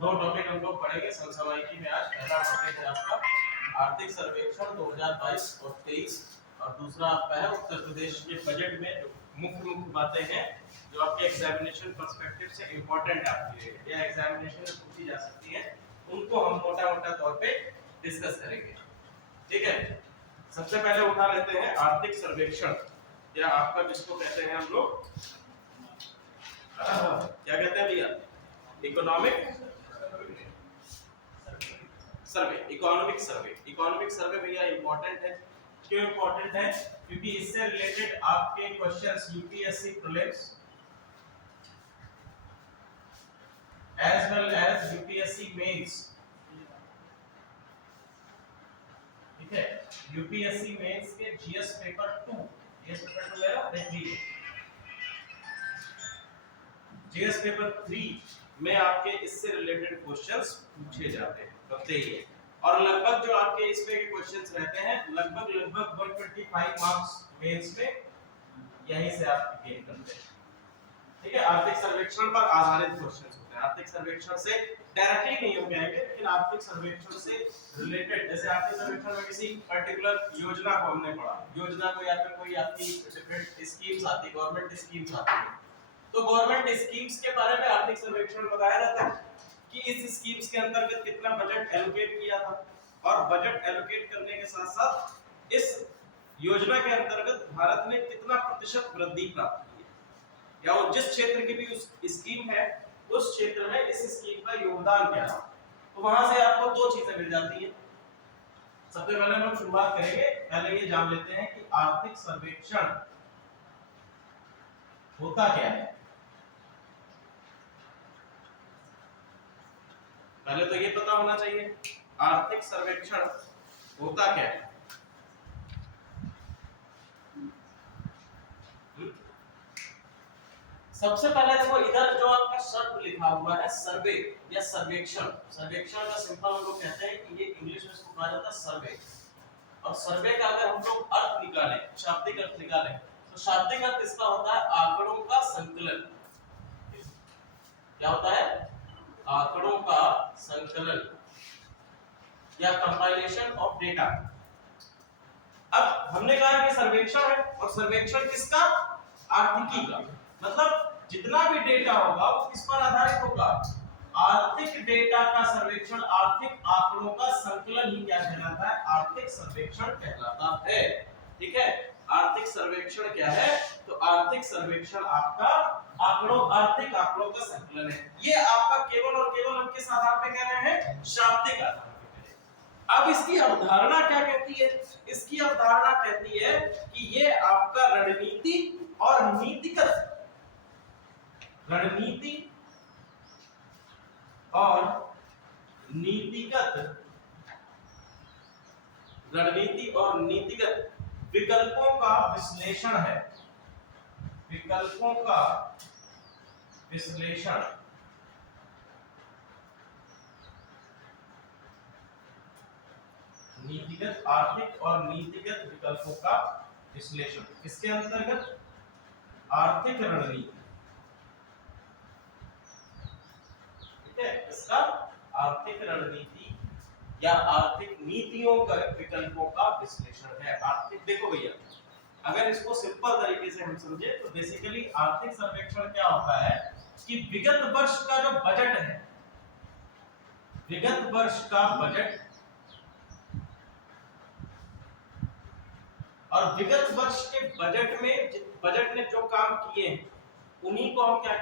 दो टॉपिक हम लोग पढ़ेंगे समसामयिकी में। आज पहला टॉपिक है आपका आर्थिक सर्वेक्षण 2022 और 23 और दूसरा आपका है उत्तर प्रदेश के बजट में जो मुख्य बातें हैं जो आपके एग्जामिनेशन पर्सपेक्टिव से इम्पोर्टेंट आपके लिए या एग्जामिनेशन में पूछी जा सकती हैं, उनको हम मोटा-मोटा तौर पे डिस्कस करेंगे। ठीक है, सबसे पहले उठा लेते हैं आर्थिक सर्वेक्षण या आपका जिसको कहते हैं हम लोग क्या कहते हैं भैया, इकोनॉमिक सर्वे। इकोनॉमिक सर्वे भैया इंपॉर्टेंट है। क्यों इंपॉर्टेंट है? क्योंकि इससे रिलेटेड आपके questions UPSC prelims as well as UPSC mains, ठीक है, यूपीएससी मेंस के जीएस पेपर 2 मेरा देख लीजिए, जीएस पेपर 3 में आपके इससे रिलेटेड क्वेश्चंस पूछे जाते हैं, बनते ही है। और लगभग जो आपके इसमें के क्वेश्चंस रहते हैं लगभग 125 मार्क्स मेंस में यहीं से आप गेन करते हैं। ठीक है, आर्थिक सर्वेक्षण पर आधारित क्वेश्चंस होते हैं। आर्थिक सर्वेक्षण से डायरेक्टली नहीं हो पाएंगे, लेकिन आर्थिक सर्वेक्षण से रिलेटेड, जैसे आर्थिक सर्वेक्षण में किसी पर्टिकुलर योजना को हमने पढ़ा, योजना को या फिर कोई आपकी डिफरेंट स्कीम्स आती, गवर्नमेंट स्कीम्स आती है, तो गवर्नमेंट स्कीम्स के बारे में आर्थिक सर्वेक्षण बताया जाता है कि इस स्कीम्स के अंतर्गत कितना बजट एलोकेट किया था, और बजट एलोकेट करने के साथ साथ इस योजना के अंतर्गत भारत ने कितना प्रतिशत वृद्धि प्राप्त की है, या वो जिस क्षेत्र की भी उस स्कीम है उस क्षेत्र में इस स्कीम का योगदान क्या है। तो वहां से आपको दो चीजें मिल जाती है। सबसे पहले हम शुरुआत करेंगे, पहले ये जान लेते हैं कि आर्थिक सर्वेक्षण होता क्या है। पहले तो ये पता होना चाहिए आर्थिक सर्वेक्षण होता क्या है। सबसे पहले देखो, इधर जो आपका शब्द लिखा हुआ है सर्वे या सर्वेक्षण, सर्वेक्षण का सिंपल हम लोग कहते हैं कि ये इंग्लिश में इसको कहा जाता है सर्वे। और सर्वे का अगर हम लोग अर्थ निकालें, शाब्दिक अर्थ निकालें, तो शाब्दिक अर्थ इसका होता है आंकड़ों का संकलन। क्या होता है? आंकड़ों का संकलन या कंपाइलेशन ऑफ डेटा। अब हमने कहा कि सर्वेक्षण है, और सर्वेक्षण किसका? आर्थिकी का। मतलब जितना भी डेटा होगा वो किस पर आधारित होगा? आर्थिक डेटा का सर्वेक्षण, आर्थिक आंकड़ों का संकलन ही क्या कहलाता है? आर्थिक सर्वेक्षण कहलाता है। ठीक है, आर्थिक सर्वेक्षण क्या है? तो आर्थिक सर्वेक्षण आपका आर्थिक आंकड़ों का संकलन है। ये आपका केवल और केवल हम किस आधार पे कह रहे हैं? शाब्दिक आधार पे कह रहे हैं। अब इसकी अवधारणा क्या कहती है? इसकी अवधारणा कहती है कि ये आपका रणनीति और नीतिगत, रणनीति और नीतिगत विकल्पों का विश्लेषण है। विकल्पों का विश्लेषण नीतिगत, आर्थिक और नीतिगत विकल्पों का विश्लेषण किसके अंतर्गत? आर्थिक रणनीति। ठीक है, इसका आर्थिक रणनीति या आर्थिक नीतियों का विकल्पों का विश्लेषण है। आर्थिक, देखो भैया, अगर इसको सिंपल तरीके से हम समझे तो बेसिकली आर्थिक सर्वेक्षण क्या होता है कि विगत वर्ष का जो बजट है, विगत वर्ष का बजट और विगत वर्ष के बजट में बजट ने जो काम किए हैं उन्हीं को हम क्या,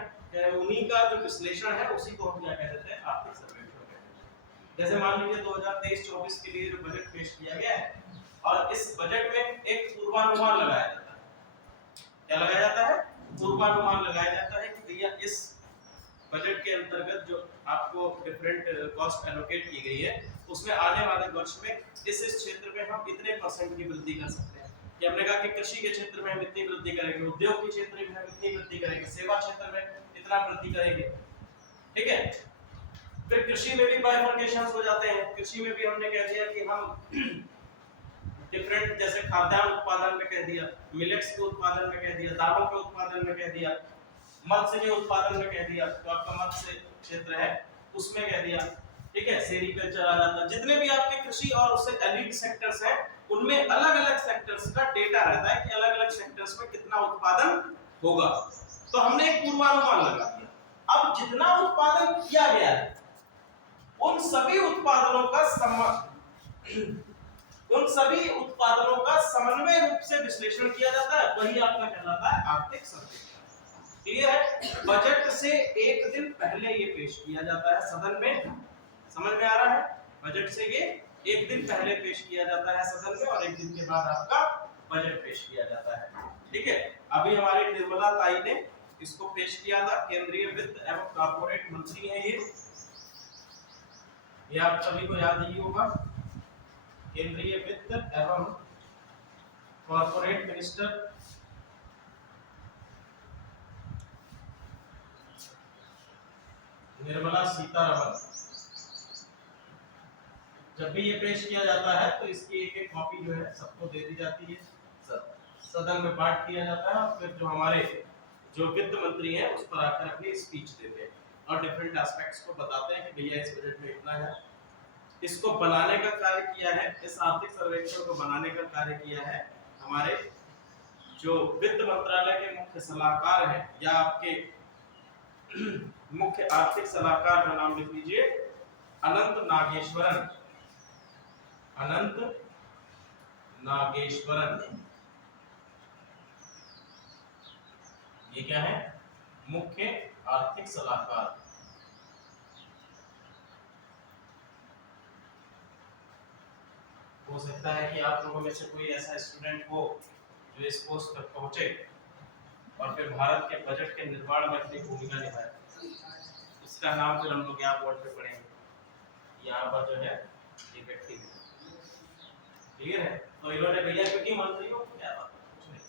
उन्हीं का जो विश्लेषण है उसी को हम क्या कह देते हैं? आर्थिक सर्वेक्षण कहते हैं। जैसे मान लीजिए 2023-24 के लिए जो बजट पेश किया गया है, और इस बजट में एक पूर्वानुमान लगाया जाता है। क्या लगाया जाता है? पूर्वानुमान लगाया जाता है कि भैया इस बजट के अंतर्गत जो आपको डिफरेंट कॉस्ट एलोकेट की गई है उसमें आने वाले वर्ष में इस क्षेत्र में हम इतने % की वृद्धि कर सकते हैं। कि हमने कहा कि कृषि के क्षेत्र में हम इतनी वृद्धि करेंगे, उद्योग के क्षेत्र में हम इतनी वृद्धि करेंगे, सेवा क्षेत्र में इतना वृद्धि करेंगे। ठीक है, फिर कृषि में भी बाइफर्केशंस हो जाते हैं। कृषि में भी हमने कह दिया कि हम डिफरेंट, जैसे खाद्यान्न उत्पादन में कह दिया, मिलेट्स के उत्पादन में कह दिया, दालों के उत्पादन में कह दिया, मत्स्य के उत्पादन में कह दिया। तो आपका मत्स्य क्षेत्र है, उसमें कह दिया, ठीक है, सेरिकल्चर आ जाता है। जितने भी आपके कृषि और उससे एलिड सेक्टर्स हैं उनमें अलग अलग सेक्टर्स का डेटा रहता है कि अलग अलग सेक्टर्स में कितना उत्पादन होगा। तो हमने एक पूर्वानुमान लगा दिया। अब जितना उत्पादन किया गया है उन सभी उत्पादनों का समन्वय रूप से विश्लेषण किया जाता है, वही आपका कहलाता है आर्थिक सर्वेक्षण। क्लियर है? बजट से एक दिन पहले ये पेश किया जाता है सदन में, समझ में आ रहा है? बजट से ये एक दिन पहले पेश किया जाता है सदन में और एक दिन के बाद आपका बजट पेश किया जाता है। ठीक है, अभी हमारी निर्मला ताई ने इसको पेश किया था, केंद्रीय वित्त एवं कॉर्पोरेट मंत्री है ये आप सभी को याद ही होगा, केंद्रीय वित्त एवं कॉर्पोरेट मिनिस्टर निर्मला सीतारमण। जब भी ये पेश किया जाता है तो इसकी एक एक कॉपी जो है सबको दे दी जाती है, सदन में बांट दिया जाता है और फिर जो वित्त मंत्री हैं उस पर आकर अपनी स्पीच देते हैं और डिफरेंट एस्पेक्ट्स को बताते हैं कि भैया इस बजट में इतना है। इसको बनाने का कार्य किया है, इस आर्थिक सर्वेक्षण को बनाने का कार्य किया है हमारे जो वित्त मंत्रालय के मुख्य सलाहकार हैं या आपके मुख्य आर्थिक सलाहकार का नाम लिख लीजिए, अनंत नागेश्वरन। अनंत नागेश्वरन ये क्या है? मुख्य आर्थिक सलाहकार। हो सकता है कि आप लोगों में से कोई ऐसा स्टूडेंट हो जो इस पोस्ट तक पहुंचे और फिर भारत के बजट के निर्माण में अपनी भूमिका निभाए। उसका नाम फिर हम लोग यहाँ बोर्ड पे पढ़ेंगे। यहाँ पर जो है ये व्यक्ति क्लियर है। तो इन्होंने भैया क्योंकि मंत्री हो क्या बात, कुछ नहीं।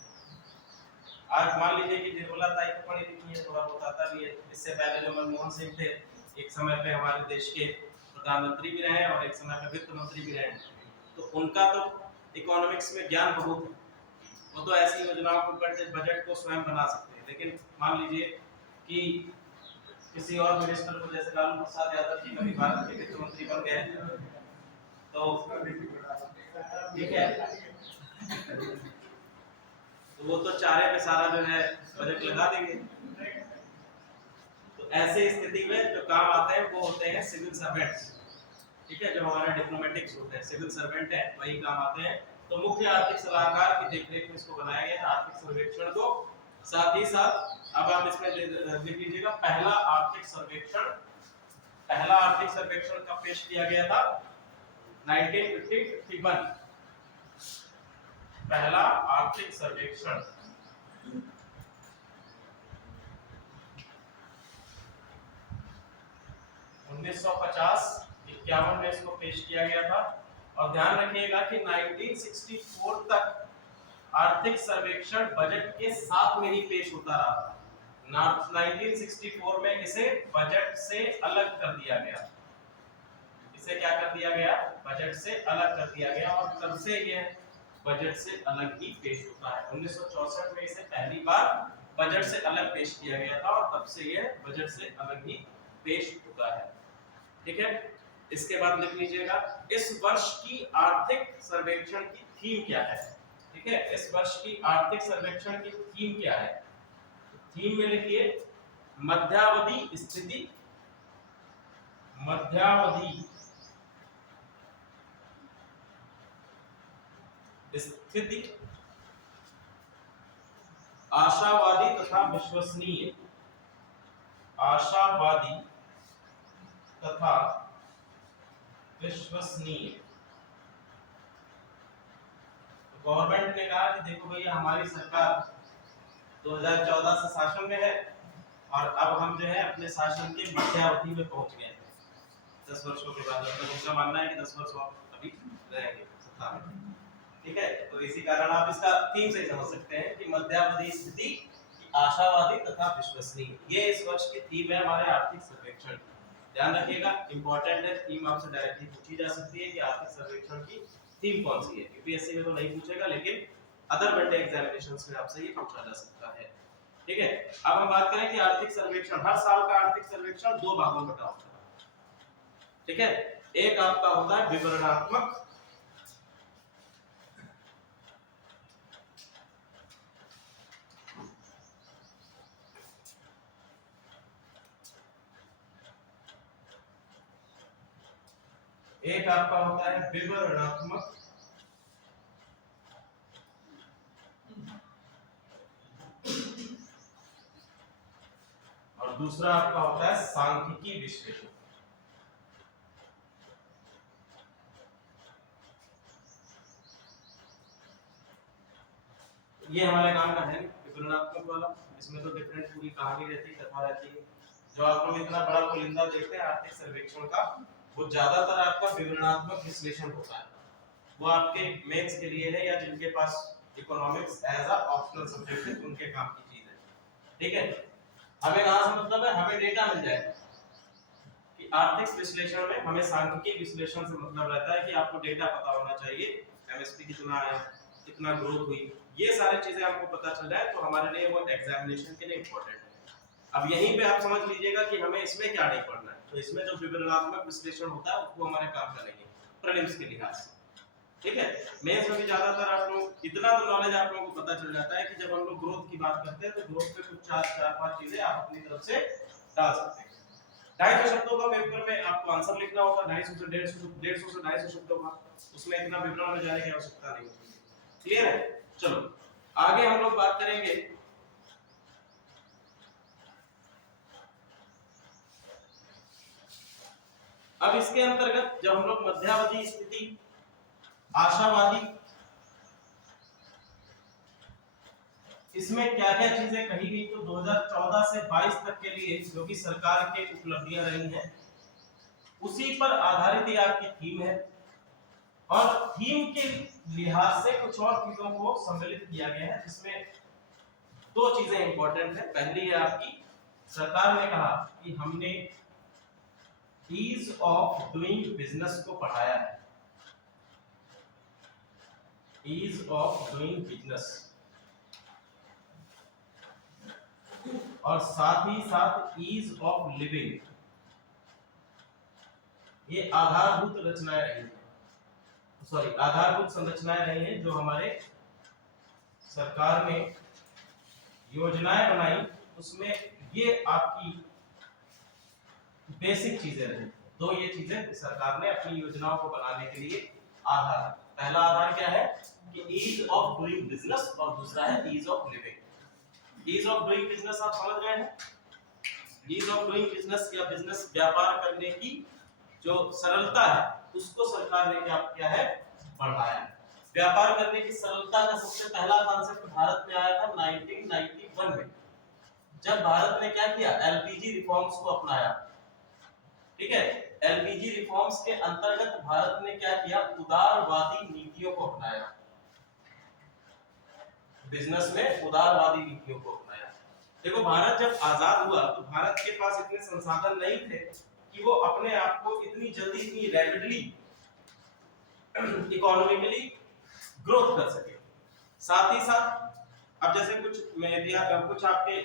आज मान लीजिए कि निर्मला ताई को पढ़ी लिखी है, थोड़ा बहुत आता भी है। इससे पहले जो मनमोहन सिंह थे एक समय पे हमारे देश के प्रधानमंत्री भी रहे और एक समय पे वित्त मंत्री भी रहे, तो उनका तो इकोनॉमिक्स में ज्ञान बहुत है, वो तो ऐसी योजनाओं को बजट को स्वयं बना सकते हैं। लेकिन मान लीजिए कि किसी और मिनिस्टर को जैसे लालू प्रसाद यादव जी कभी भारत के वित्त मंत्री बन गए तो ठीक है, तो वो तो चारे पे सारा जो है बजट लगा देंगे। तो ऐसे स्थिति में जो काम आते हैं वो होते हैं सिविल सर्वेंट्स। ठीक है, जो हमारे डिप्लोमेटिक्स होते हैं सिविल सर्वेंट है, वही काम आते हैं। तो मुख्य आर्थिक सलाहकार की देखरेख में इसको बनाया गया है आर्थिक सर्वेक्षण को। साथ ही साथ अब आप इसमें लिख लीजिएगा पहला आर्थिक सर्वेक्षण कब पेश किया गया था? 1951। पहला आर्थिक सर्वेक्षण 1950-51 में इसको पेश किया गया था। और ध्यान रखिएगा कि 1964 तक आर्थिक सर्वेक्षण बजट के साथ में ही पेश होता रहा। 1964 में इसे बजट से अलग कर दिया गया। इसे क्या कर दिया गया? बजट से अलग कर दिया गया और तब से यह बजट से अलग ही पेश होता है। 1964 में इसे पहली बार बजट से अलग पेश किया गया था और तब से यह बजट से अलग ही पेश होता है। ठीक है, इसके बाद लिख लीजिएगा इस वर्ष की आर्थिक सर्वेक्षण की थीम क्या है। ठीक है, इस वर्ष की आर्थिक सर्वेक्षण की थीम क्या है? थीम में लिखिए मध्यावधि स्थिति, मध्यावधि स्थिति, आशावादी तथा विश्वसनीय, आशावादी तथा विश्वसनीय। गवर्नमेंट ने कहा कि देखो भैया हमारी सरकार 2014 से शासन में है और अब हम जो है अपने शासन के मध्यावधि में पहुंच गए हैं 10 वर्षों के बाद। मतलब उनका मानना है कि 10 वर्ष अभी रहेंगे सत्ता में। ठीक है, तो इसी कारण आप इसका थीम से समझ सकते हैं कि मध्यावधि स्थिति, आशावादी तथा विश्वसनीय, ये इस वर्ष की थीम है हमारे आर्थिक सर्वेक्षण। ध्यान रखिएगा, इंपॉर्टेंट है, थीम आपसे डायरेक्टली पूछी जा सकती है कि आर्थिक सर्वेक्षण की थीम कौन सी है। यूपीएससी में तो नहीं पूछेगा लेकिन अदर वनडे एग्जामिनेशंस में आपसे ये पूछा जा सकता है। ठीक है, अब हम बात करें कि आर्थिक सर्वेक्षण, हर साल का आर्थिक सर्वेक्षण 2 भागों में बटा होता है। ठीक है, एक आपका होता है विवरणात्मक, एक आपका होता है विवरणात्मक, और दूसरा आपका होता है सांख्यिकी विश्लेषण। ये हमारे काम का है विवरणात्मक वाला, इसमें तो डिफरेंट पूरी कहानी रहती है, कथा रहती है। जो आप लोग इतना बड़ा पुलिंदा देखते हैं आर्थिक सर्वेक्षण का, वो ज्यादातर आपका विवरणात्मक विश्लेषण होता है। वो आपके मेंस के लिए है या जिनके पास economics as a optional subject है उनके काम की चीज है। ठीक है, हमें कहां से मतलब है, हमें डेटा मिल जाए कि आर्थिक विश्लेषण में हमें सांख्यिकी विश्लेषण से मतलब रहता है कि आपको डेटा पता होना चाहिए, एमएसपी कितना आया, कितना ग्रोथ हुई, ये सारी चीजें आपको पता चल जाए तो हमारे लिए वो एग्जामिनेशन के लिए इंपॉर्टेंट है। अब यहीं पे आप समझ लीजिएगा कि हमें इसमें क्या नहीं पढ़ना है। तो इसमें जो विवरणात्मक विश्लेषण होता है वो हमारे काम का नहीं है प्रीलिम्स के लिहाज से। ठीक है, मेंस में भी ज्यादातर आप लोग इतना तो नॉलेज आप लोगों को पता चल जाता है कि जब हम लोग ग्रोथ की बात करते हैं तो ग्रोथ पे कुछ चार पांच चीजें आप अपनी तरफ से डाल सकते हैं। 250 शब्दों का पेपर में आपको आंसर लिखना होगा, 250 से 150 से 250 शब्दों का, उसमें इतना विवरण में जाने की आवश्यकता नहीं होती। क्लियर है? चलो आगे हम लोग बात करेंगे अब इसके अंतर्गत जब हम लोग मध्यावधि स्थिति, आशावादी, इसमें क्या क्या चीजें कही गई, तो 2014 से 22 तक के लिए जो कि सरकार के उपलब्धियां रही हैं उसी पर आधारित ये आपकी थीम है। और थीम के लिहाज से कुछ और चीजों को सम्मिलित किया गया है जिसमें दो चीजें इंपॉर्टेंट है। पहली है आपकी, सरकार ने कहा कि हमने ईज ऑफ डूइंग बिजनेस को बढ़ाया है, ईज ऑफ डूइंग बिजनेस, और साथ ही साथ ईज ऑफ लिविंग, ये आधारभूत रचनाएं रही हैं, सॉरी आधारभूत संरचनाएं रही हैं जो हमारे सरकार ने योजनाएं बनाई, उसमें ये आपकी बेसिक चीजें रही। दो ये चीजें सरकार ने अपनी योजनाओं को बनाने के लिए आधार, पहला आधार क्या है कि ईज ऑफ डूइंग बिजनेस और दूसरा है ease of living. Ease of doing business आप समझ गए हैं, ईज ऑफ डूइंग बिजनेस या बिजनेस व्यापार करने की जो सरलता है उसको सरकार ने क्या किया है, बढ़ाया। व्यापार करने की सरलता का सबसे पहला कॉन्सेप्ट भारत में आया था 1991 में, जब भारत ने क्या किया, एलपीजी रिफॉर्म्स को अपनाया। ठीक है, एलपीजी रिफॉर्म्स के अंतर्गत भारत ने क्या किया, उदारवादी नीतियों को अपनाया, बिजनेस में उदारवादी नीतियों को अपनाया। देखो भारत जब आजाद हुआ तो भारत के पास इतने संसाधन नहीं थे कि वो अपने आप को इतनी जल्दी इतनी रैपिडली इकोनॉमिकली ग्रोथ कर सके। साथ ही साथ अब जैसे कुछ आपके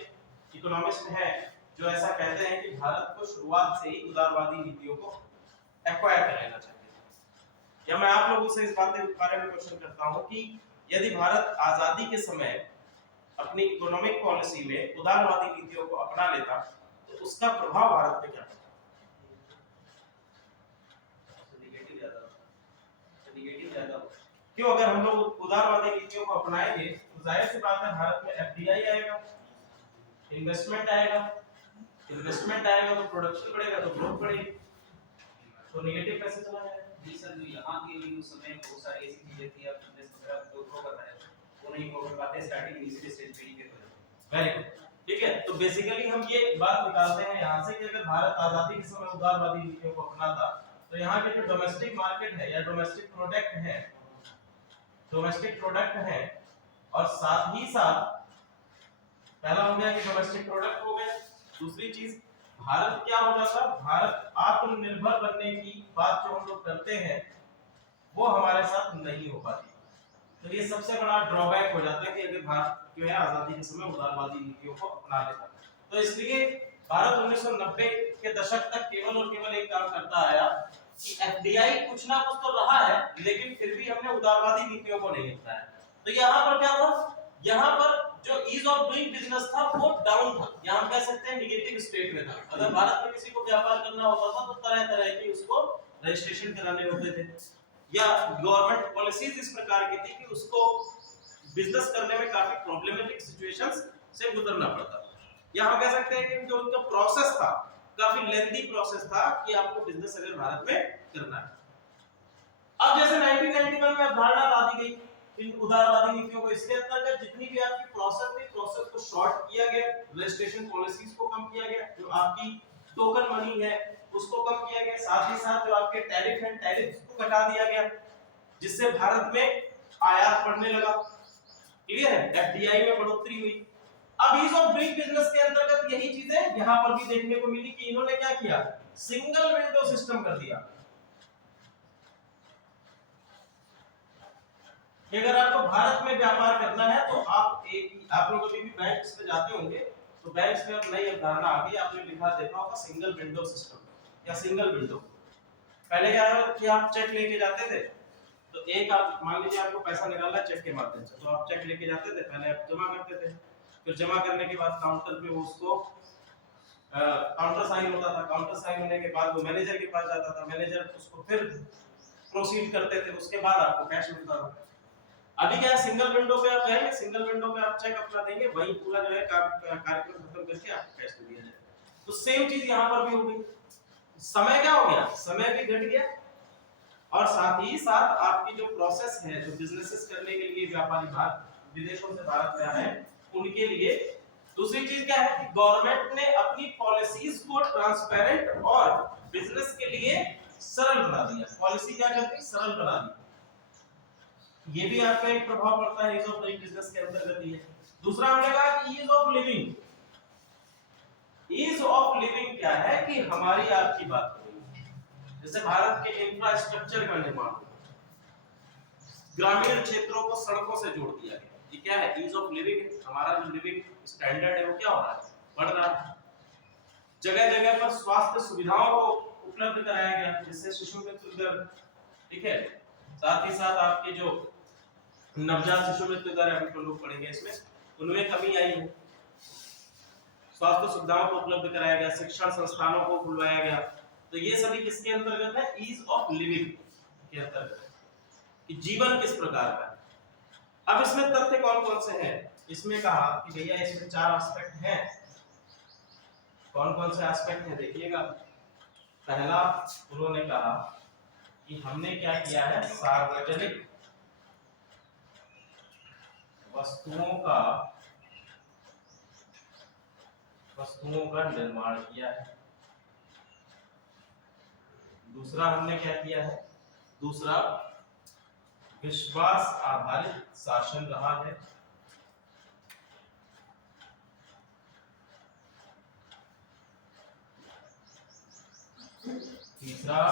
इकोनॉमिस्ट हैं जो ऐसा कहते हैं कि भारत को शुरुआत से ही उदारवादी नीतियों को एक्वायर कर लेना चाहिए। या मैं आप लोगों से इस बात के बारे में क्वेश्चन करता हूं कि यदि भारत आजादी के समय अपनी इकोनॉमिक पॉलिसी में उदारवादी नीतियों को अपना लेता तो उसका प्रभाव भारत पे क्या पड़ता? नेगेटिव ज्यादा। क्यों? अगर हम लोग उदारवादी नीतियों को अपनाएंगे तो जाहिर सी बात है भारत में एफडीआई आएगा, इन्वेस्टमेंट आएगा, इन्वेस्टमेंट आएगा तो प्रोडक्शन बढ़ेगा तो ग्रोथ बढ़ेगी, तो नेगेटिव कैसे चला जाएगा? जी सर, जो यहाँ के लिए उस समय बहुत सारी ऐसी चीजें थी, आप बिजनेस वगैरह जो ग्रो कर रहे हैं वो नहीं ग्रो कर पाते स्टार्टिंग इनिशियल स्टेज पे ही के तो। वेरी गुड, ठीक है। तो बेसिकली हम ये बात निकालते हैं यहाँ से कि अगर भारत आजादी के समय उदारवादी नीतियों को अपनाता तो यहाँ के जो डोमेस्टिक मार्केट है या डोमेस्टिक प्रोडक्ट है, डोमेस्टिक प्रोडक्ट है, और साथ ही साथ पहला हो गया कि डोमेस्टिक प्रोडक्ट हो गया, दूसरी चीज भारत क्या हो जाता, भारत आत्मनिर्भर बनने की बात जो हम लोग करते हैं वो हमारे साथ नहीं हो पाती। तो ये सबसे बड़ा ड्रॉबैक हो जाता है कि अगर भारत जो है आजादी के समय उदारवादी नीतियों को अपना लेता। तो इसलिए भारत 1990 के दशक तक केवल और केवल एक काम करता आया कि एफडीआई कुछ ना कुछ तो रहा है, लेकिन फिर भी हमने उदारवादी नीतियों को नहीं अपनाया। तो यहाँ पर क्या था, यहाँ पर जो ईज ऑफ डूइंग बिजनेस था वो डाउन था, यहाँ कह सकते हैं निगेटिव स्टेट में था। अगर भारत में किसी को व्यापार करना होता था तो तरह तरह की उसको रजिस्ट्रेशन कराने होते थे, या गवर्नमेंट पॉलिसीज इस प्रकार की थी कि उसको बिजनेस करने में काफी प्रॉब्लमेटिक सिचुएशंस से गुजरना पड़ता था। या हम कह सकते हैं कि जो उनका प्रोसेस था काफी लेंथी प्रोसेस था कि आपको बिजनेस अगर भारत में करना है। अब जैसे 1991 में अवधारणा ला दी गई इन उदारवादी नीतियों को, इसके अंतर्गत जितनी भी आपकी प्रोसेस थी, प्रोसेस को शॉर्ट किया गया, रजिस्ट्रेशन पॉलिसीज को कम किया गया, जो आपकी टोकन मनी है उसको कम किया गया, साथ ही साथ जो आपके टैरिफ हैं टैरिफ को घटा दिया गया, जिससे भारत में आयात बढ़ने लगा। क्लियर है, एफडीआई में बढ़ोतरी हुई। अब ईज ऑफ डूइंग बिजनेस के अंतर्गत यही चीजें यहां पर भी देखने को मिली कि इन्होंने क्या किया, सिंगल विंडो सिस्टम कर दिया। अगर आपको भारत में व्यापार करना है तो आप लोग अभी भी बैंक्स पे जाते होंगे, तो बैंक्स में अब नई अवधारणा आ गई, आपने लिखा देखा होगा सिंगल विंडो सिस्टम या सिंगल विंडो। पहले क्या था कि आप चेक लेके जाते थे, तो एक आप मान लीजिए आपको पैसा निकालना है चेक के माध्यम से, तो आप चेक लेके जाते थे, पहले आप जमा करते थे, फिर जमा करने के बाद काउंटर पे उसको काउंटर साइन होता था, काउंटर साइन होने के बाद वो मैनेजर के पास जाता था, मैनेजर उसको फिर प्रोसीड करते थे, उसके बाद आपको कैश मिलता था। अभी क्या है, सिंगल विंडो पे आप जाएंगे, सिंगल विंडो पे आप चेक अपना देंगे, वही पूरा जो है कार्यक्रम खत्म करके आपको कैश दे दिया जाएगा। तो सेम चीज यहाँ पर भी हो गई, समय क्या हो गया, समय भी घट गया, और साथ ही साथ आपकी जो प्रोसेस है, जो बिजनेसेस करने के लिए व्यापारी भारत विदेशों से भारत में आए उनके लिए। दूसरी चीज क्या है कि गवर्नमेंट ने अपनी पॉलिसीज को ट्रांसपेरेंट और बिजनेस के लिए सरल बना दिया। पॉलिसी क्या करती है, सरल बना दी, ये भी आपका एक प्रभाव पड़ता है ईज ऑफ डूइंग बिजनेस के अंतर्गत ही है। दूसरा हमने कहा कि ease of living, ease of living क्या है कि हमारी आपकी बात हो रही है, जैसे भारत के इंफ्रास्ट्रक्चर का निर्माण, ग्रामीण क्षेत्रों को सड़कों से जोड़ दिया गया, ये क्या है, ईज ऑफ लिविंग। हमारा जो लिविंग स्टैंडर्ड है वो क्या हो रहा है, बढ़ रहा है। जगह जगह पर स्वास्थ्य सुविधाओं को उपलब्ध कराया गया, जिससे शिशु मृत्यु दर, ठीक है, साथ ही साथ आपके जो नवजात शिशु मृत्यु दर अभी तो लोग पढ़ेंगे इसमें, उनमें कमी आई है। स्वास्थ्य सुविधाओं को उपलब्ध कराया गया, शिक्षण संस्थानों को खुलवाया गया। तो ये सभी किसके अंतर्गत है, ईज ऑफ लिविंग के अंतर्गत, कि जीवन किस प्रकार का है। अब इसमें तथ्य कौन कौन से हैं, इसमें कहा कि भैया इसमें 4 एस्पेक्ट हैं। कौन कौन से एस्पेक्ट हैं देखिएगा। पहला उन्होंने कहा कि हमने क्या किया है, सार्वजनिक वस्तुओं का निर्माण किया है। दूसरा हमने क्या किया है, दूसरा विश्वास आधारित शासन रहा है। तीसरा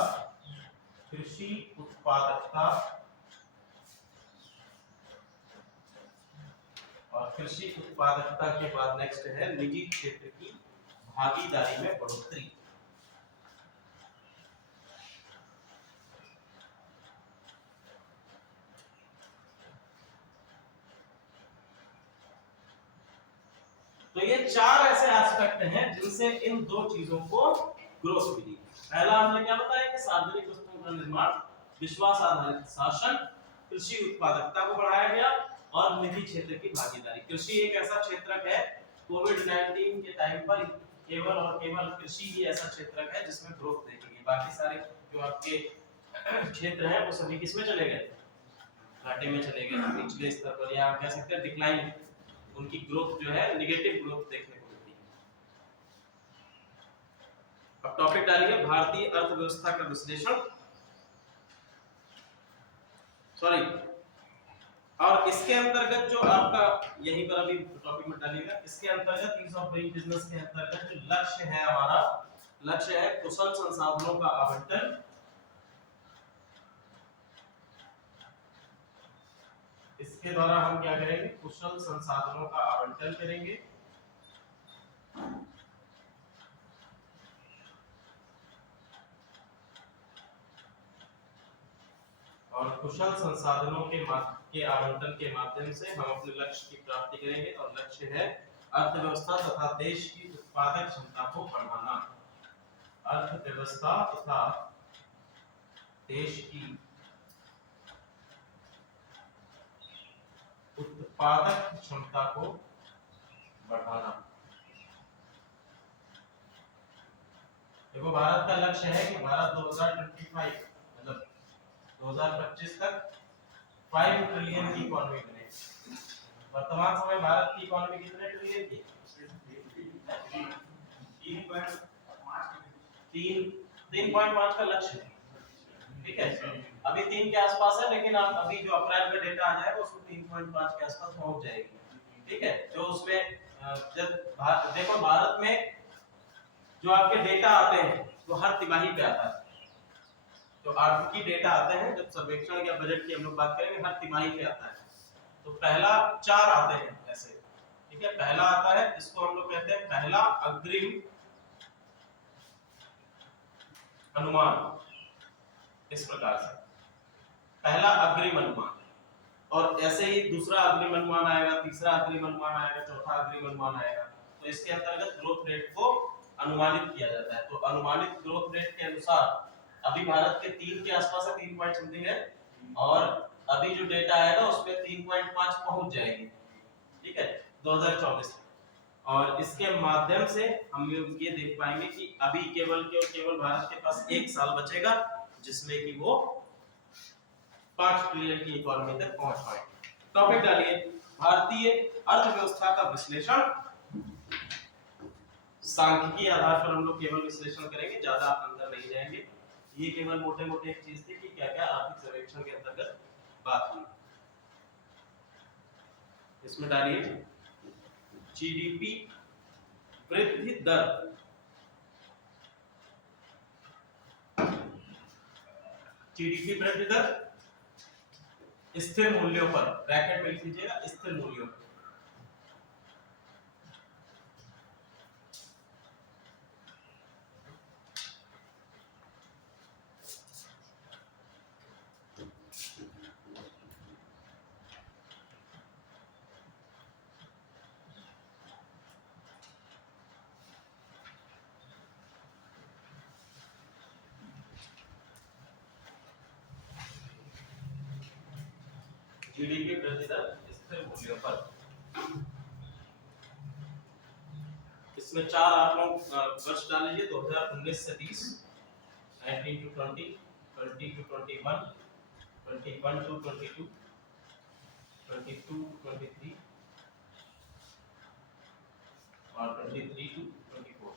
कृषि उत्पादकता, और कृषि उत्पादकता के बाद नेक्स्ट है निजी क्षेत्र की भागीदारी में बढ़ोतरी। तो ये 4 ऐसे एस्पेक्ट हैं जिनसे इन 2 चीजों को ग्रोथ मिली। पहला हमने क्या बताया कि सार्वजनिक वस्तुओं का निर्माण, विश्वास आधारित शासन, कृषि उत्पादकता को बढ़ाया गया, और निजी क्षेत्र की भागीदारी। कृषि एक ऐसा क्षेत्र है, कोविड-19 के टाइम पर केवल और केवल कृषि ही ऐसा क्षेत्र है जिसमें ग्रोथ देखेंगे, बाकी सारे जो आपके क्षेत्र हैं वो सभी किसमें चले गए, घाटे में चले गए, निचले स्तर पर, या कह सकते हैं डिक्लाइन, उनकी ग्रोथ जो है नेगेटिव ग्रोथ देखने को मिलती है। अब टॉपिक डालिए भारतीय अर्थव्यवस्था का विश्लेषण, सॉरी, और इसके अंतर्गत जो आपका यहीं पर अभी टॉपिक में डालिएगा, इसके अंतर्गत ईज ऑफ डूइंग बिजनेस के अंतर्गत जो लक्ष्य है हमारा, लक्ष्य है कुशल संसाधनों का आवंटन, इसके द्वारा हम क्या करेंगे, कुशल संसाधनों का आवंटन करेंगे, और कुशल संसाधनों के आवंटन के माध्यम से हम अपने लक्ष्य की प्राप्ति करेंगे। और लक्ष्य है अर्थव्यवस्था तथा देश की उत्पादक क्षमता को बढ़ाना। अर्थव्यवस्था तथा देश की उत्पादक क्षमता को बढ़ाना। देखो भारत का लक्ष्य है कि भारत 2025 मतलब 2025 तक 5 ट्रिलियन की इकोनॉमी बने। वर्तमान समय भारत की इकोनॉमी कितने ट्रिलियन की? 3.5 का लक्ष्य है। ठीक है, अभी 3 के आसपास है, लेकिन आप अभी जो अप्रैल का डेटा आ जाएगा उसमें 3.5 के आसपास पहुंच जाएगी। ठीक है, जो उसमें जब देखो भारत में जो आपके डेटा आते हैं वो हर तिमाही पे आता है। जो आर्थिक डेटा आते हैं, जब सर्वेक्षण या बजट की हम लोग बात करेंगे, हर तिमाही पे आता है। तो पहला 4 आते हैं ऐसे। ठीक है, पहला आता है इसको हम लोग कहते हैं पहला अग्रिम अनुमान। इस प्रकार से पहला अग्रिम अनुमान, और ऐसे ही दूसरा अग्रिम अनुमान आएगा, तीसरा अग्रिम अनुमान आएगा, चौथा अग्रिम अनुमान आएगा। तो इसके अंतर्गत ग्रोथ रेट को अनुमानित किया जाता है। तो अनुमानित ग्रोथ रेट के अनुसार अभी भारत के 3 के आसपास है, 3 पॉइंट समथिंग है, और अभी जो डेटा आएगा उसमें 3.5 पहुंच जाएगी। ठीक है, 2024 में। और इसके माध्यम से हम ये देख पाएंगे कि अभी केवल भारत के पास 1 साल बचेगा जिसमें कि वो 5 ट्रिलियन की इकोनॉमी तक पहुंच पाएंगे। टॉपिक डालिए, भारतीय अर्थव्यवस्था का विश्लेषण। सांख्यिकी आधार पर हम लोग केवल विश्लेषण करेंगे, ज्यादा अंदर नहीं जाएंगे। ये केवल मोटे-मोटे एक चीज थी कि क्या-क्या आर्थिक सर्वेक्षण के अंतर्गत बात हुई। इसमें डालिए जीडीपी वृद्धि दर। जीडीपी वृद्धि दर स्थिर मूल्यों पर, ब्रैकेट में लिख लीजिएगा, स्थिर मूल्यों पर। जीडीपी वृद्धि दर स्थिर मूल्यों पर। इसमें 4 आप लोग वर्ष डाल लीजिए, 2019 से 20, 19 to 20, 20 to 21, 21 to 22, 22 to 23 और 23 to 24।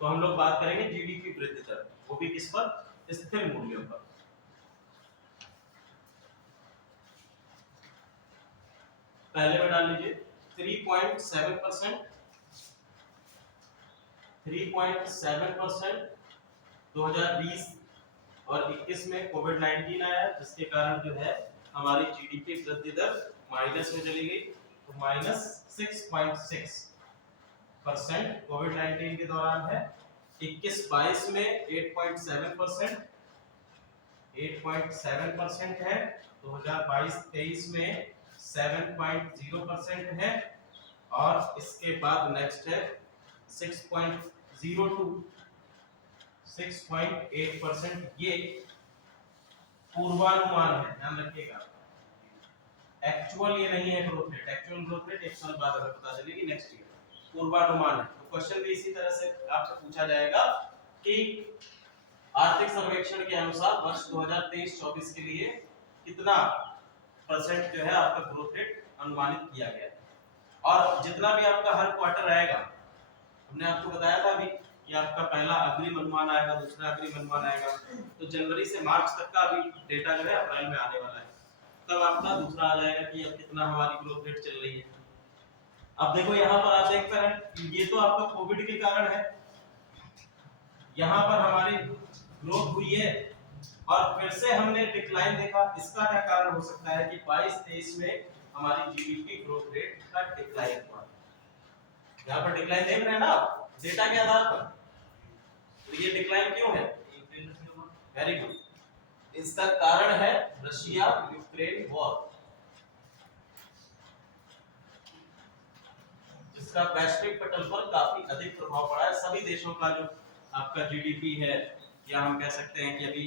तो हम लोग बात करेंगे जीडीपी वृद्धि दर, वो भी किस पर? स्थिर मूल्यों पर। पहले में डाल लीजिए 3.7%, 3.7% 2020 और 21 में कोविड-19 आया, जिसके कारण जो है हमारी जीडीपी वृद्धि दर माइनस में चली गई। तो -6.6% कोविड-19 के दौरान है। 21-22 में 8.7% 8.7% है। 2022-23 में 7.0% है। और इसके बाद नेक्स्ट है 6.02 6.8%। ये पूर्वानुमान है, ध्यान रखिएगा। एक्चुअल ये नहीं है growth rate. Actual growth rate 1 साल बाद हमें पता चलेगी, नेक्स्ट ईयर। पूर्वानुमान है। तो क्वेश्चन भी इसी तरह से आपसे पूछा जाएगा कि आर्थिक सर्वेक्षण के अनुसार वर्ष 2023-24 के लिए कितना % जो है आपका ग्रोथ रेट अनुमानित किया गया है। और जितना भी आपका हर क्वार्टर आएगा, हमने आपको बताया था अभी कि आपका पहला अग्रिम अनुमान आएगा, दूसरा अग्रिम अनुमान आएगा। तो जनवरी से मार्च तक का अभी डेटा जो है अप्रैल में आने वाला है, तब आपका दूसरा आ जाएगा कि अब कितना हमारी ग्रोथ रेट चल रही है। अब देखो यहाँ पर आप देख पा रहे हैं, ये तो आपका कोविड के कारण है। यहाँ पर हमारी ग्रोथ हुई है और फिर से हमने डिक्लाइन देखा। इसका क्या कारण हो सकता है कि 22-23 में हमारी जीडीपी ग्रोथ रेट का डिक्लाइन हुआ। यहाँ पर डिक्लाइन देख रहे हैं ना आप डेटा के आधार पर। तो ये डिक्लाइन क्यों है? Very good. इसका कारण है रशिया यूक्रेन वॉर, जिसका वैश्विक पटल पर काफी अधिक प्रभाव पड़ा है। सभी देशों का जो आपका जीडीपी है, या हम कह सकते हैं कि अभी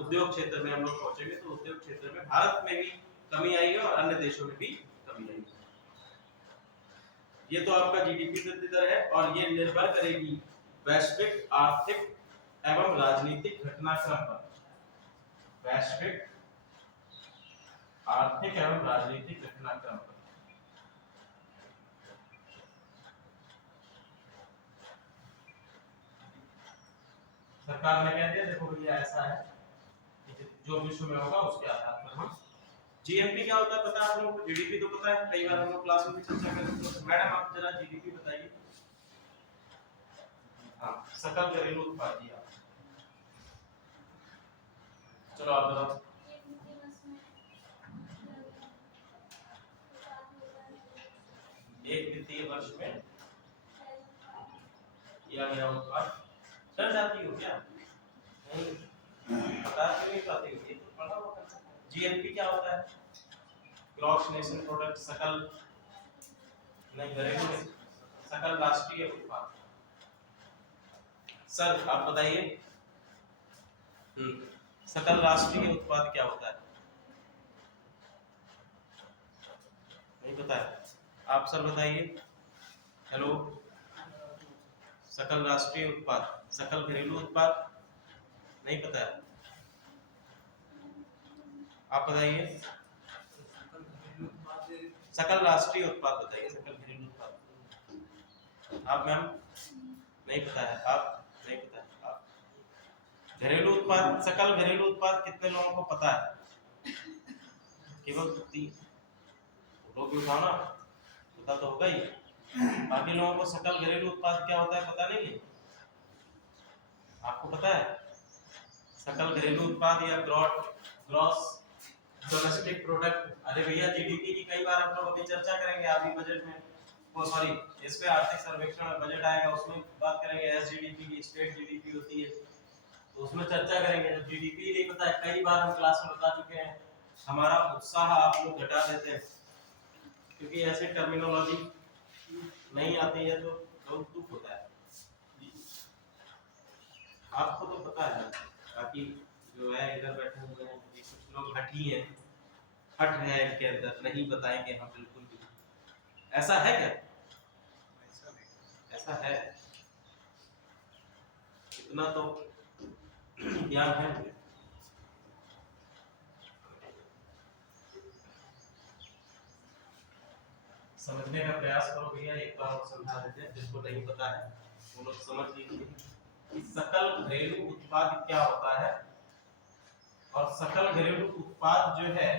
उद्योग क्षेत्र में हम लोग पहुंचेंगे तो उद्योग क्षेत्र में भारत में भी कमी आई है और अन्य देशों में भी कमी आई है। ये तो आपका जीडीपी वृद्धि दर है और ये निर्भर करेगी वैश्विक आर्थिक एवं राजनीतिक घटनाक्रम पर। वैश्विक आर्थिक एवं राजनीतिक घटनाक्रम पर। सरकार ने कह दिया देखो भैया ऐसा है, जो विश्व में होगा उसके आधार पर हम। जीएमपी क्या होता है पता है आप लोगों को? जीडीपी तो पता है, कई बार हम लोग क्लास में भी चर्चा कर चुके हैं। मैडम आप जरा जीडीपी बताइए। हाँ, सकल घरेलू उत्पाद दिया। चलो आप बताओ। एक वित्तीय वर्ष में किया गया उत्पाद। डर जाती हो क्या? नहीं बता क्यों नहीं पाती हो? ये तो पढ़ा होगा। जीएनपी क्या होता है? ग्रॉस नेशनल प्रोडक्ट, सकल नहीं घरेलू में सकल राष्ट्रीय उत्पाद। सर आप बताइए। सकल राष्ट्रीय उत्पाद क्या होता है? नहीं पता है? आप सर बताइए। हेलो, सकल राष्ट्रीय उत्पाद, सकल घरेलू उत्पाद नहीं पता है? आप बताइए। सकल राष्ट्रीय उत्पाद बताइए, सकल घरेलू उत्पाद। आप मैम नहीं पता है? आप नहीं पता है? आप घरेलू उत्पाद, सकल घरेलू उत्पाद कितने लोगों को पता है? केवल 3 लोग उठाओ ना, पता तो होगा ही। बाकी लोगों को सकल घरेलू उत्पाद क्या होता है पता नहीं है? आपको पता है? सकल घरेलू उत्पाद या ग्रॉस डोमेस्टिक प्रोडक्ट। अरे भैया जीडीपी की कई बार हम लोग अभी चर्चा करेंगे, अभी बजट में वो सॉरी इस पे आर्थिक सर्वेक्षण में बजट आएगा, उसमें बात करेंगे एसजीडीपी की, स्टेट जीडीपी होती है तो उसमें चर्चा करेंगे। जब जीडीपी नहीं पता है, कई बार हम क्लास में बता चुके हैं, हमारा उत्साह आप लोग घटा देते हैं क्योंकि ऐसे टर्मिनोलॉजी नहीं आती है तो बहुत दुख होता है। आपको तो पता है, बाकी जो है इधर बैठे हुए हैं ये कुछ लोग हठी हैं, हट है इनके अंदर, नहीं बताएंगे हम बिल्कुल भी। ऐसा है क्या? ऐसा है, इतना तो ज्ञान है। समझने का प्रयास करो भैया, एक बार और समझा देते हैं जिसको नहीं पता है वो लोग समझ लीजिए कि सकल घरेलू उत्पाद क्या होता है। और सकल घरेलू उत्पाद जो है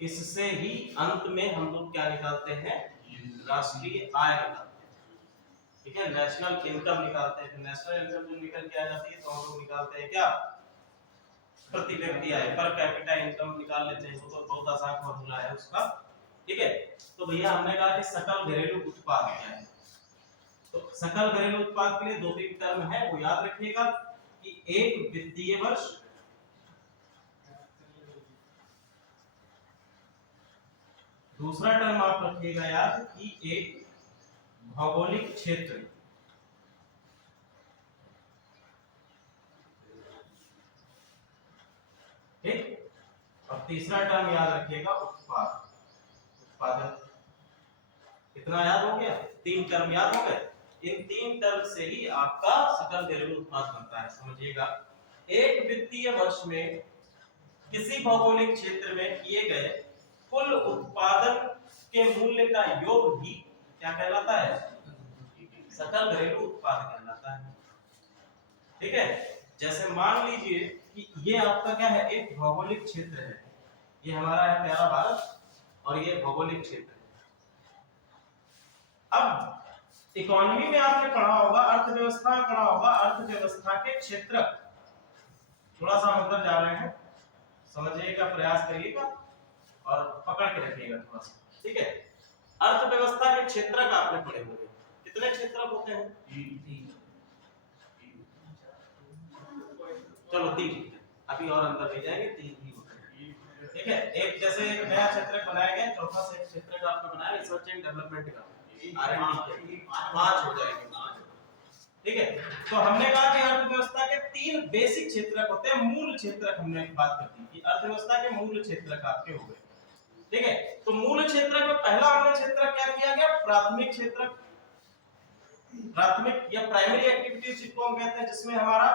इससे ही अंत में हम लोग क्या निकालते हैं? राष्ट्रीय आय निकालते हैं। ठीक है, नेशनल इनकम निकालते हैं। नेशनल इनकम जो निकल के आ जाती है तो हम लोग निकालते हैं क्या? प्रति व्यक्ति आय, पर कैपिटा इनकम निकाल लेते हैं। वो तो बहुत आसान फॉर्मूला है उसका। ठीक है, तो भैया हमने कहा कि सकल घरेलू उत्पाद क्या है, तो सकल घरेलू उत्पाद के लिए 2-3 टर्म है, वो याद रखिएगा कि एक वित्तीय वर्ष, दूसरा टर्म आप रखिएगा याद कि एक भौगोलिक क्षेत्र, ठीक, और तीसरा टर्म याद रखिएगा उत्पाद, उत्पादन। कितना याद हो गया? 3 टर्म याद हो गए। इन 3 टर्म से ही आपका सकल घरेलू उत्पाद बनता है, समझिएगा। एक वित्तीय वर्ष में किसी भौगोलिक क्षेत्र में किए गए कुल उत्पादन के मूल्य का योग भी क्या कहलाता है? सकल घरेलू उत्पाद कहलाता है। ठीक है, जैसे मान लीजिए कि ये आपका क्या है? एक भौगोलिक क्षेत्र है, ये हमारा है प्यारा भारत और ये भौगोलिक क्षेत्र है। अब इकोनॉमी में आपने पढ़ा होगा, अर्थव्यवस्था में पढ़ा होगा, अर्थव्यवस्था के क्षेत्र, थोड़ा सा अंदर जा रहे हैं, समझने का प्रयास करिएगा और पकड़ के रखिएगा थोड़ा सा। ठीक है, अर्थव्यवस्था के क्षेत्र का आपने पढ़े होंगे। कितने क्षेत्र होते हैं? चलो 3 ठीक है, अभी और अंदर नहीं जाएंगे, 3 ही होते हैं। ठीक है, एक जैसे एक नया क्षेत्र बनाया गया, चौथा से क्षेत्र का आपने बनाया रिसर्च एंड डेवलपमेंट का, R&D 5 हो जाएंगे। ठीक है, तो हमने कहा कि अर्थव्यवस्था के 3 बेसिक क्षेत्रक होते हैं। मूल क्षेत्रक हमने बात कर दी कि अर्थव्यवस्था के मूल क्षेत्रक आपके हो गए। ठीक है, तो मूल क्षेत्रक में पहला हमने क्षेत्रक क्या किया गया, प्राथमिक क्षेत्रक। प्राथमिक या प्राइमरी एक्टिविटीज जिसको हम कहते हैं, जिसमें हमारा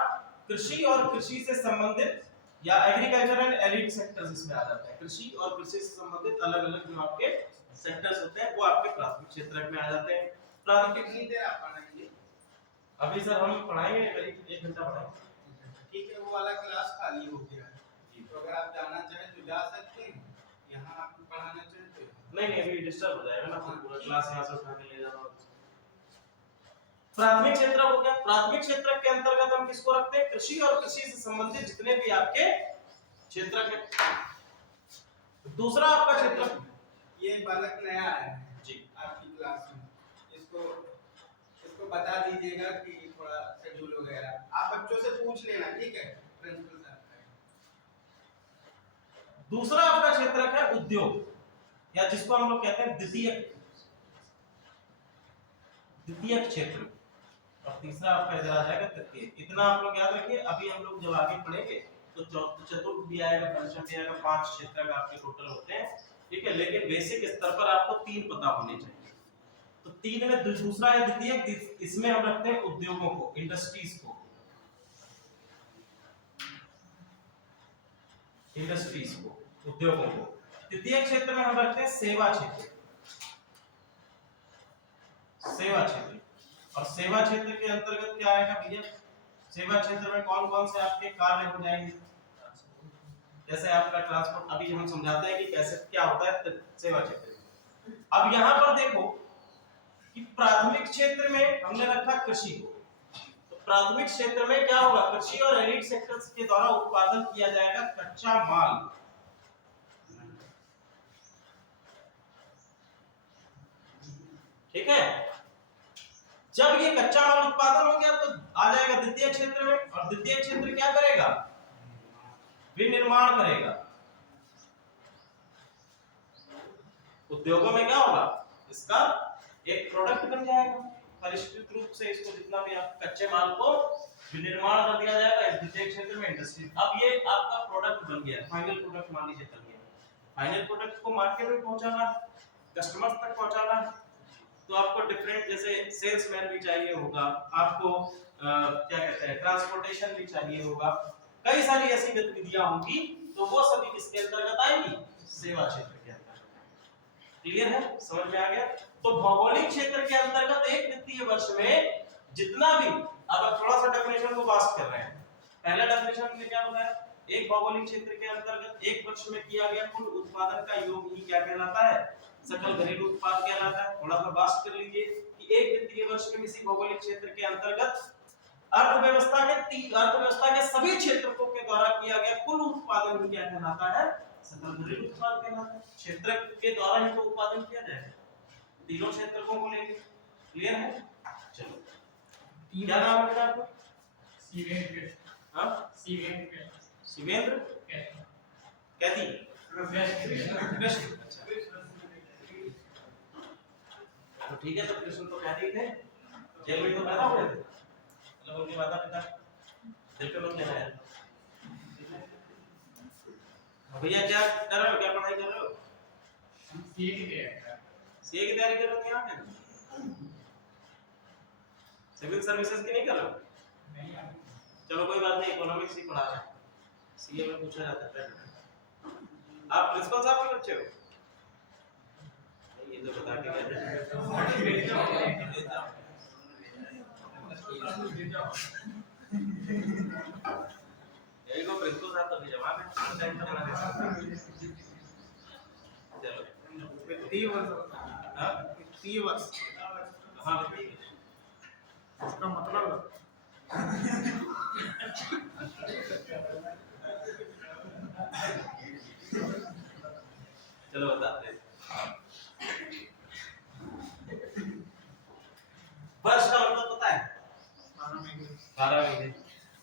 कृषि और कृषि से संबंधित या एग्रीकल्चर एंड एलिड सेक्टर्स इसमें आ जाते हैं। कृषि और कृषि से संबंधित अलग-अलग जो आपके सेक्टर्स होते हैं वो आपके प्राथमिक क्षेत्रक में आ जाते हैं। प्राथमिक कितनी देर आप पढ़ाएंगे? अभी सर हम पढ़ाएंगे करीब 1 घंटा पढ़ाएंगे। ठीक है, वो वाला क्लास खाली हो गया है जी, तो अगर आप जाना चाहें तो जा सकते हैं, यहाँ आप पढ़ाना चाहें तो नहीं अभी डिस्टर्ब हो जाएगा ना, पूरा क्लास यहाँ से उठा के ले जाना। प्राथमिक क्षेत्र हो गया। प्राथमिक क्षेत्र के अंतर्गत हम किसको रखते हैं, कृषि और कृषि से संबंधित जितने भी आपके क्षेत्र के। दूसरा आपका क्षेत्र, ये बालक नया आया है जी आपकी क्लास में, इसको बता दीजिएगा कि थोड़ा शेड्यूल वगैरह आप बच्चों से पूछ लेना, ठीक है प्रिंसिपल साहब। दूसरा आपका क्षेत्र है उद्योग, या जिसको हम लोग कहते हैं द्वितीय क्षेत्र, और तीसरा आपका इधर आ जाएगा तृतीय। इतना आप लोग याद रखिए। अभी हम लोग जब आगे पढ़ेंगे तो चतुर्थ भी आएगा, पंचम भी आएगा, 5 क्षेत्र आपके टोटल होते हैं। ठीक है, लेकिन बेसिक स्तर पर आपको 3 पता होने चाहिए। तो 3 में दूसरा है द्वितीय, इसमें हम रखते हैं उद्योगों को, इंडस्ट्रीज को, उद्योगों को। तृतीय क्षेत्र में हम रखते हैं सेवा क्षेत्र, और सेवा क्षेत्र के अंतर्गत क्या आएगा भैया, सेवा क्षेत्र में कौन कौन से आपके कार्य हो जाएंगे। जैसे आपका ट्रांसपोर्ट, अभी हम समझाते हैं कि कैसे क्या होता है सेवा क्षेत्र में। अब यहाँ पर देखो कि प्राथमिक क्षेत्र में हमने रखा कृषि को, तो प्राथमिक क्षेत्र में क्या होगा, कृषि और एलिड सेक्टर्स के द्वारा उत्पादन किया जाएगा कच्चा माल। ठीक है, जब ये कच्चा माल उत्पादन हो गया तो आ जाएगा द्वितीय क्षेत्र में, और द्वितीय क्षेत्र क्या करेगा, विनिर्माण करेगा। उद्योगों में क्या होगा, इसका एक प्रोडक्ट बन जाएगा, परिष्कृत रूप से इसको जितना भी आप कच्चे माल को विनिर्माण कर दिया जाएगा इस द्वितीय क्षेत्र में, इंडस्ट्री। अब ये आपका प्रोडक्ट बन गया, फाइनल प्रोडक्ट मान लीजिए बन गया। फाइनल प्रोडक्ट को मार्केट में पहुंचाना, कस्टमर तक पहुंचाना, तो आपको डिफरेंट जैसे सेल्समैन भी चाहिए होगा, आपको क्या कहते हैं ट्रांसपोर्टेशन भी चाहिए होगा, कई सारी ऐसी गतिविधियां होंगी, तो वो सभी किसके अंतर्गत आएंगी, सेवा क्षेत्र के अंतर्गत। क्लियर है, समझ में आ गया। तो भौगोलिक क्षेत्र के अंतर्गत एक वित्तीय वर्ष में जितना भी, अब थोड़ा सा डेफिनेशन को पास कर रहे हैं। पहला डेफिनेशन हमने क्या बताया, एक भौगोलिक क्षेत्र के अंतर्गत एक वर्ष में किया गया कुल उत्पादन का योग ही क्या कहलाता है, सकल घरेलू उत्पाद कहलाता है। थोड़ा सा बात कर लीजिए कि एक वित्तीय वर्ष में किसी भौगोलिक क्षेत्र के अंतर्गत अर्थव्यवस्था के सभी क्षेत्रों के द्वारा किया गया कुल उत्पादन भी क्या कहलाता है, सकल घरेलू उत्पाद कहलाता है। क्षेत्र के द्वारा ही तो उत्पादन किया जाएगा, तीनों क्षेत्रों को लेंगे। क्लियर है, चलो क्या नाम है आपका, शिवेंद्र। हां शिवेंद्र कैदी कृष्ण। अच्छा तो ठीक है, तो कृष्ण तो कैदी थे, जेल में तो पैदा हुए थे, मतलब उनके माता पिता जेल पे लोग है। भैया क्या कर रहे हो, क्या पढ़ाई कर रहे हो, सीए की तैयारी कर रहे हो, क्या कर सिविल सर्विसेज की नहीं कर रहे हो, चलो कोई बात नहीं, इकोनॉमिक्स ही पढ़ा रहे हैं, सीए में पूछा जाता है। आप प्रिंसिपल साहब के बच्चे हो, ये तो बता के गए यही को प्रिंसिपल साहब तो जवाब है, टाइम तो बना दे। चलो वित्तीय वर्ष, हां वित्तीय वर्ष, हां इसका मतलब चलो बताते हैं। वर्ष का मतलब पता है, 12 महीने।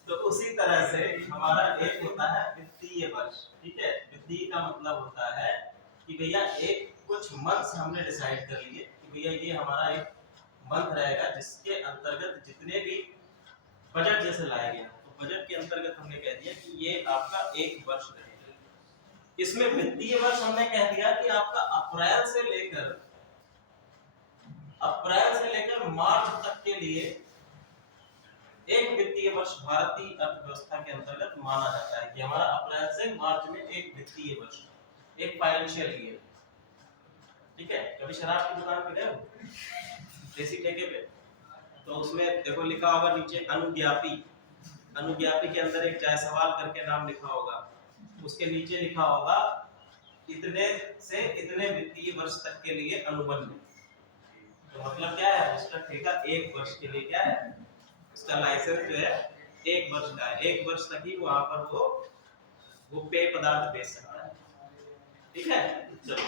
तो उसी तरह से हमारा मंथ्स हमने डिसाइड कर लिए कि भैया ये हमारा एक मंथ रहेगा जिसके अंतर्गत जितने भी बजट जैसे लाया गया, तो बजट के अंतर्गत हमने कह दिया कि ये आपका एक वर्ष रहेगा। इसमें वित्तीय वर्ष हमने कह दिया कि आपका अप्रैल से लेकर मार्च तक के लिए एक वित्तीय वर्ष भारतीय अर्थव्यवस्था के अंतर्गत माना जाता है कि हमारा अप्रैल से मार्च में एक वित्तीय वर्ष, एक फाइनेंशियल ईयर। ठीक है, कभी शराब की दुकान पे गए हो देसी ठेके पे, तो उसमें देखो लिखा होगा नीचे अनुज्ञापी, अनुज्ञापी के अंदर एक जायसवाल करके नाम लिखा होगा, उसके नीचे लिखा होगा इतने से इतने वित्तीय वर्ष तक के लिए अनुबंध। तो मतलब क्या है, उसका ठेका एक वर्ष के लिए क्या है, उसका लाइसेंस जो है एक वर्ष का है, एक वर्ष तक ही वहां पर वो पेय पदार्थ बेच सकता है। ठीक है, चलो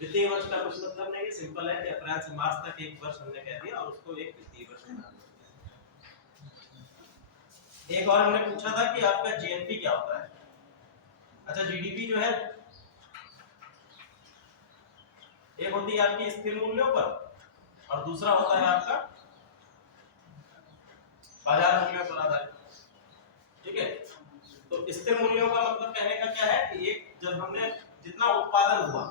वित्तीय वर्ष का कुछ मतलब नहीं है, सिंपल है कि अप्रैल से मार्च तक एक वर्ष हमने कह दिया और उसको एक वित्तीय वर्ष बना दिया। एक और हमने पूछा था कि आपका जीएनपी क्या होता है। अच्छा, जीडीपी जो है एक होती है आपकी स्थिर मूल्यों पर और दूसरा होता है आपका बाजार मूल्यों पर आधारित। ठीक है, तो स्थिर मूल्यों का मतलब कहने का क्या है कि एक जब हमने जितना उत्पादन हुआ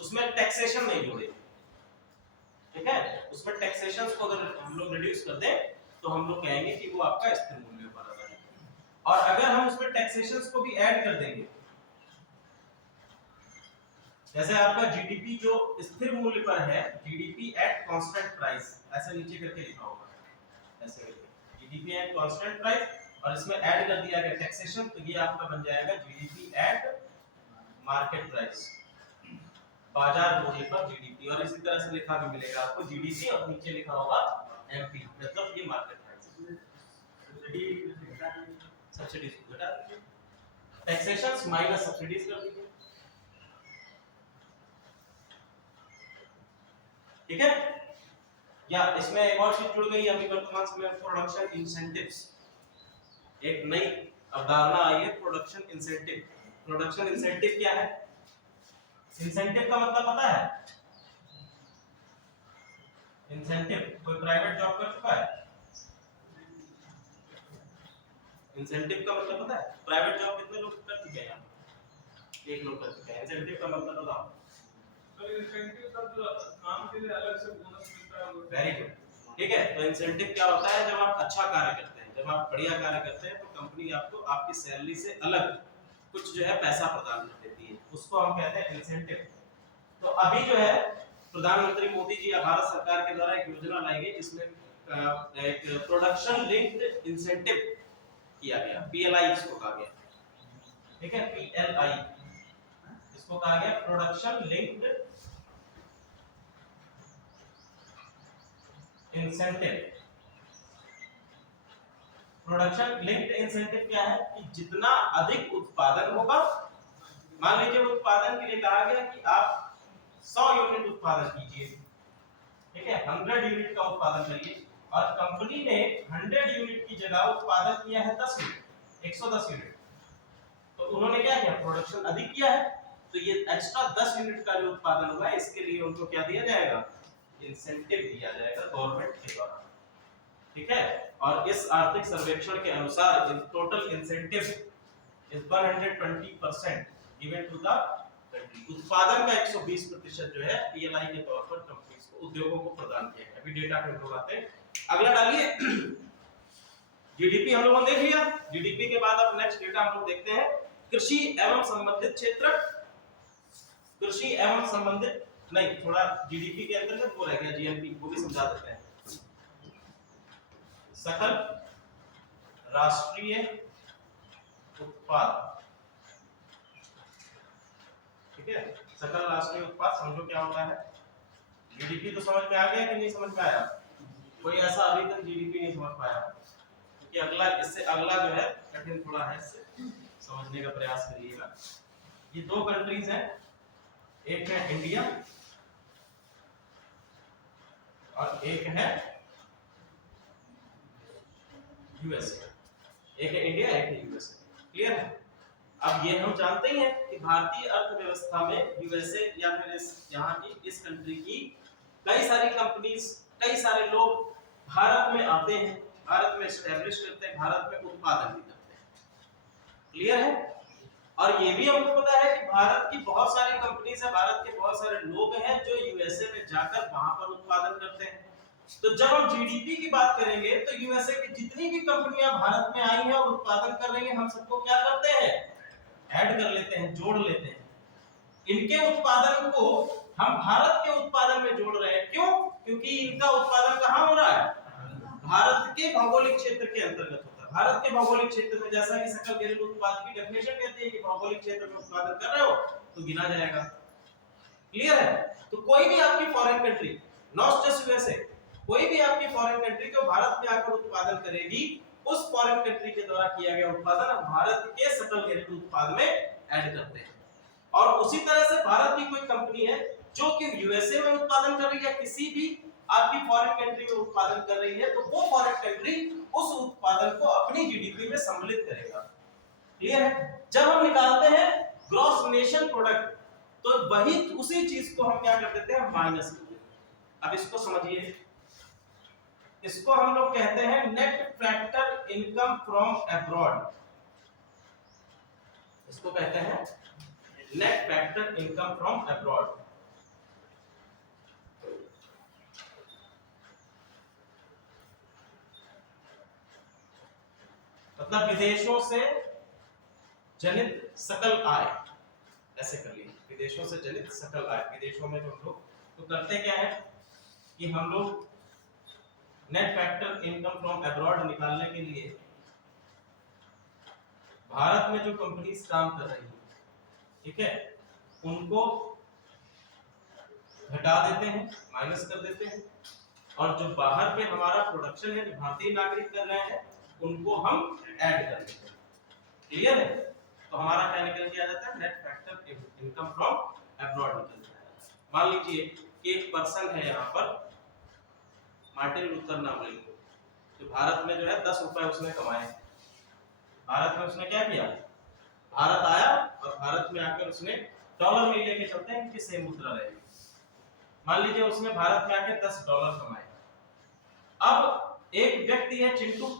उसमें टैक्सेशन नहीं जोड़े। ठीक है, उसमें टैक्सेशन को अगर हम लोग रिड्यूस कर दें तो हम लोग कहेंगे कि वो आपका स्थिर मूल्यों पर आधारित है। और अगर हम उसमें टैक्सेशन को भी ऐड कर देंगे, जैसे आपका जीडीपी जो स्थिर मूल्य पर है, जीडीपी एट कांस्टेंट प्राइस, ऐसे नीचे करके लिखा होगा, ऐसे करके जीडीपी एट कांस्टेंट प्राइस, और इसमें ऐड कर दिया गया टैक्सेशन, तो ये आपका बन जाएगा जीडीपी एट मार्केट प्राइस, बाजार मूल्य पर जीडीपी। और इसी तरह से लिखा भी मिलेगा आपको जीडीपी और नीचे लिखा होगा एमपी, मतलब ये मार्केट प्राइस। सब्सिडीज को घटा दीजिए, टैक्सेशन माइनस सब्सिडीज कर दीजिए। ठीक है, या इसमें एक और चीज जुड़ गई अभी वर्तमान समय में, प्रोडक्शन इंसेंटिव्स। एक नई अवधारणा आई है, प्रोडक्शन इंसेंटिव। प्रोडक्शन इंसेंटिव क्या है? इंसेंटिव का मतलब पता है? इंसेंटिव, कोई प्राइवेट जॉब कर चुका है? इंसेंटिव का मतलब पता है? प्राइवेट जॉब कितने लोग कर चुके हैं? एक लोग कर चुके हैं। इंसेंटिव का मतलब बताओ। इंसेंटिव का तो काम के लिए अलग से बोनस मिलता है। Very good. ठीक है, तो इंसेंटिव क्या होता है? जब आप अच्छा कार्य करते हैं, जब आप बढ़िया कार्य करते हैं, तो कंपनी आपको आपकी सैलरी से अलग कुछ जो है पैसा प्रदान कर देती है, उसको हम कहते हैं इंसेंटिव। तो अभी जो है प्रधानमंत्री मोदी जी या भारत सरकार के द्वारा एक योजना लाई गई जिसमें एक प्रोडक्शन लिंक्ड इंसेंटिव किया गया, पीएलआई इसको कहा गया। ठीक है, पीएलआई इसको कहा गया, production linked incentive. Production linked incentive क्या है कि जितना अधिक उत्पादन होगा, मान लीजिए उत्पादन के लिए कहा गया कि आप 100 यूनिट उत्पादन कीजिए। ठीक है, 100 यूनिट का उत्पादन करिए, और कंपनी ने 100 यूनिट की जगह उत्पादन किया है 10 यूनिट, 110 यूनिट, तो उन्होंने क्या किया, प्रोडक्शन अधिक किया है, तो ये एक्स्ट्रा 10 यूनिट का जो उत्पादन हुआ है इसके लिए उनको क्या दिया जाएगा, इंसेंटिव दिया जाएगा गवर्नमेंट के द्वारा। ठीक है, और इस आर्थिक सर्वेक्षण के अनुसार total incentive is 120% given to the country. उत्पादन का 120% जो है पीएलआई के तौर पर कंपनीज को, उद्योगों को प्रदान किया गया। अभी डेटा पे हम लोग आते हैं, अगला डालिए। जीडीपी हम लोगों ने देख लिया। जीडीपी के बाद अब नेक्स्ट डेटा हम लोग देखते हैं कृषि एवं संबंधित क्षेत्र। कृषि एवं संबंधित नहीं, थोड़ा जीडीपी के अंदर वो रह गया जीएनपी, वो भी समझा देते हैं। सकल राष्ट्रीय उत्पाद। ठीक है, सकल राष्ट्रीय उत्पाद समझो क्या होता है। जीडीपी तो समझ में आ गया कि नहीं समझ में आया? कोई ऐसा अभी तक जीडीपी नहीं समझ पाया, क्योंकि अगला, इससे अगला जो है कठिन थोड़ा है, इससे समझने का प्रयास करिएगा। ये दो कंट्रीज हैं, एक है इंडिया और एक है यूएसए। एक है इंडिया, एक है यूएसए। क्लियर है? अब ये हम जानते ही हैं कि भारतीय अर्थव्यवस्था में यूएसए या फिर यहाँ की इस कंट्री की कई सारी कंपनीज, कई सारे लोग भारत में आते हैं, भारत में एस्टेब्लिश करते हैं, भारत में उत्पादन भी करते हैं। क्लियर है? और ये भी हमको पता है कि भारत की बहुत सारी कंपनीज है, भारत के बहुत सारे लोग हैं जो यूएसए में जाकर वहां पर उत्पादन करते हैं। तो जब हम जीडीपी की बात करेंगे तो यूएसए की जितनी भी कंपनियां भारत में आई हैं और उत्पादन कर रही हैं, हम सबको क्या करते हैं? ऐड कर लेते हैं, जोड़ लेते हैं। इनके उत्पादन को हम भारत के उत्पादन में जोड़ रहे हैं। क्यों? क्योंकि इनका उत्पादन कहां हो रहा है? भारत के भौगोलिक क्षेत्र के अंतर्गत होता है। भारत के भौगोलिक क्षेत्र में, जैसा कि सकल घरेलू उत्पाद की डेफिनेशन कहती है कि भौगोलिक क्षेत्र में उत्पादन कर रहे हो तो गिना जाएगा। क्लियर है? तो कोई भी आपकी foreign country, not just USA, कोई भी आपकी फॉरेन कंट्री जो भारत में आकर उत्पादन करेगी, उस फॉरेन कंट्री के द्वारा किया गया उत्पादन हम भारत के सकल घरेलू उत्पाद में ऐड करते हैं। और उसी तरह से भारत की कोई कंपनी है जो कि यूएसए में उत्पादन कर रही है, किसी भी आपकी फॉरेन कंट्री में उत्पादन कर रही है, तो वो फॉरेन कंट्री उस उत्पादन को अपनी जीडीपी में सम्मिलित करेगा। क्लियर है? जब हम निकालते हैं ग्रॉस नेशन प्रोडक्ट, तो वही उसी चीज को हम क्या कर देते हैं? माइनस कर देते हैं। अब इसको समझिए, इसको हम लोग कहते हैं net factor income from abroad. इसको कहते हैं net factor income from abroad. मतलब विदेशों से जनित सकल आय, ऐसे कर लीजिए, विदेशों से जनित सकल आय। विदेशों में जो हम लोग तो करते क्या है कि हम लोग net factor income from abroad निकालने के लिए भारत में जो कंपनीज काम कर रही है, ठीक है, उनको घटा देते हैं, माइनस कर देते हैं, और जो बाहर में हमारा प्रोडक्शन है, जो भारतीय नागरिक कर रहे हैं, उनको हम ऐड कर देते हैं। क्लियर है? तो हमारा क्या निकल के आ जाता है? Net factor income from abroad निकल जाता है। मान लीजिए कि एक पर्सन है यहाँ पर, मार्टिन लूथर नाम ले लो, तो भारत में जो है 10 रुपए उसने कमाए। भारत में उसने क्या किया? भारत आया और भारत में आकर उसने डॉलर में लेके चलते हैं कि सेम मुद्रा रहेगी। मान लीजिए उसने भारत में आकर 10 डॉलर कमाए। अब एक व्यक्ति है चिंटू,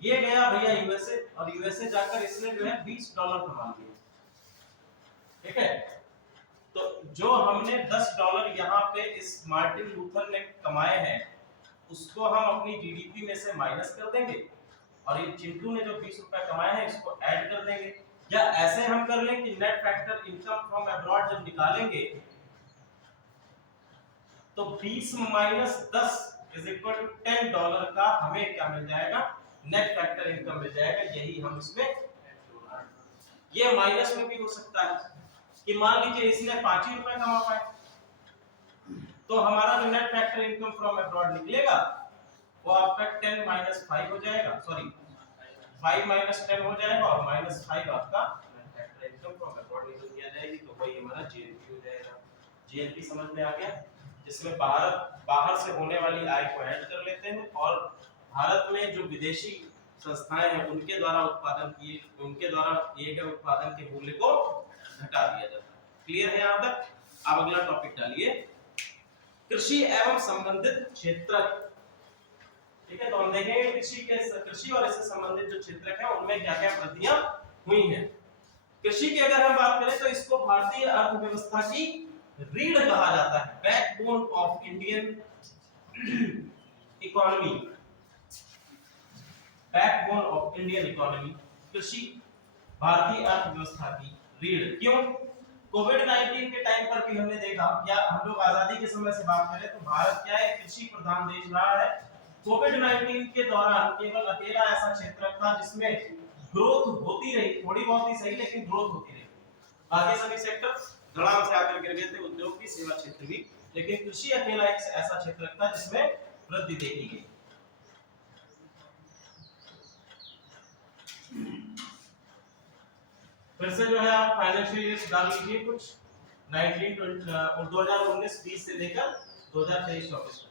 ये गया भैया यूएसए, और यूएसए जाकर इसने जो है 20 डॉलर कमा लिए। ठीक है? तो जो हमने 10 डॉलर यहाँ पे इस मार्टिन लूथर ने कमाए हैं, उसको हम अपनी जीडीपी में से माइनस कर देंगे, और ये चिंटू ने जो 20 रुपए कमाए हैं इसको ऐड कर देंगे। या ऐसे हम कर लें कि net factor income from abroad जब निकालेंगे तो 20 minus 10 is equal to 10 dollar का हमें क्या मिल जाएगा? नेट फैक्टर इनकम मिल जाएगा। यही हम इसमें, ये माइनस में भी हो सकता है कि मान लीजिए इसने 5 ही रुपए कमा पाए, तो हमारा जो net factor income from abroad निकलेगा वो आपका 10 माइनस 5 हो जाएगा, सॉरी 5 माइनस 10 हो जाएगा, और माइनस 5 आपका net factor income from abroad निकल के आ जाएगी। तो वही हमारा जीएनपी हो जाएगा। जीएनपी समझ में आ गया? जिसमें बाहर से होने वाली आय को ऐड कर लेते हैं, और भारत में जो विदेशी संस्थाएं हैं उनके द्वारा उत्पादन किए, उनके द्वारा किए गए उत्पादन के मूल्य को घटा दिया जाता है। क्लियर है यहाँ तक? अब अगला टॉपिक डालिए, कृषि एवं संबंधित क्षेत्र। ठीक है, तो हम देखेंगे कृषि और इससे संबंधित जो क्षेत्र है उनमें क्या क्या वृद्धियां हुई हैं। कृषि की अगर हम बात करें तो इसको भारतीय अर्थव्यवस्था की रीढ़ कहा जाता है, backbone of Indian economy. Backbone of Indian economy, कृषि भारतीय अर्थव्यवस्था की रीढ़। क्यों? कोविड-19 के टाइम पर भी हमने देखा, या हम लोग आजादी के समय से बात करें तो भारत क्या है? कृषि प्रधान देश रहा है। कोविड-19 के दौरान केवल अकेला ऐसा क्षेत्र था जिसमें ग्रोथ होती रही, थोड़ी बहुत ही सही, लेकिन ग्रोथ होती रही। बाकी सभी सेक्टर धड़ाम से आकर गिर गए थे, उद्योग की, सेवा क्षेत्र भी, लेकिन कृषि अकेला एक ऐसा क्षेत्र था जिसमें वृद्धि देखी गई। फिर से जो है आप फाइनेंशियल ईयर डाल लीजिए कुछ 2019-20 से लेकर 2023-24 तक।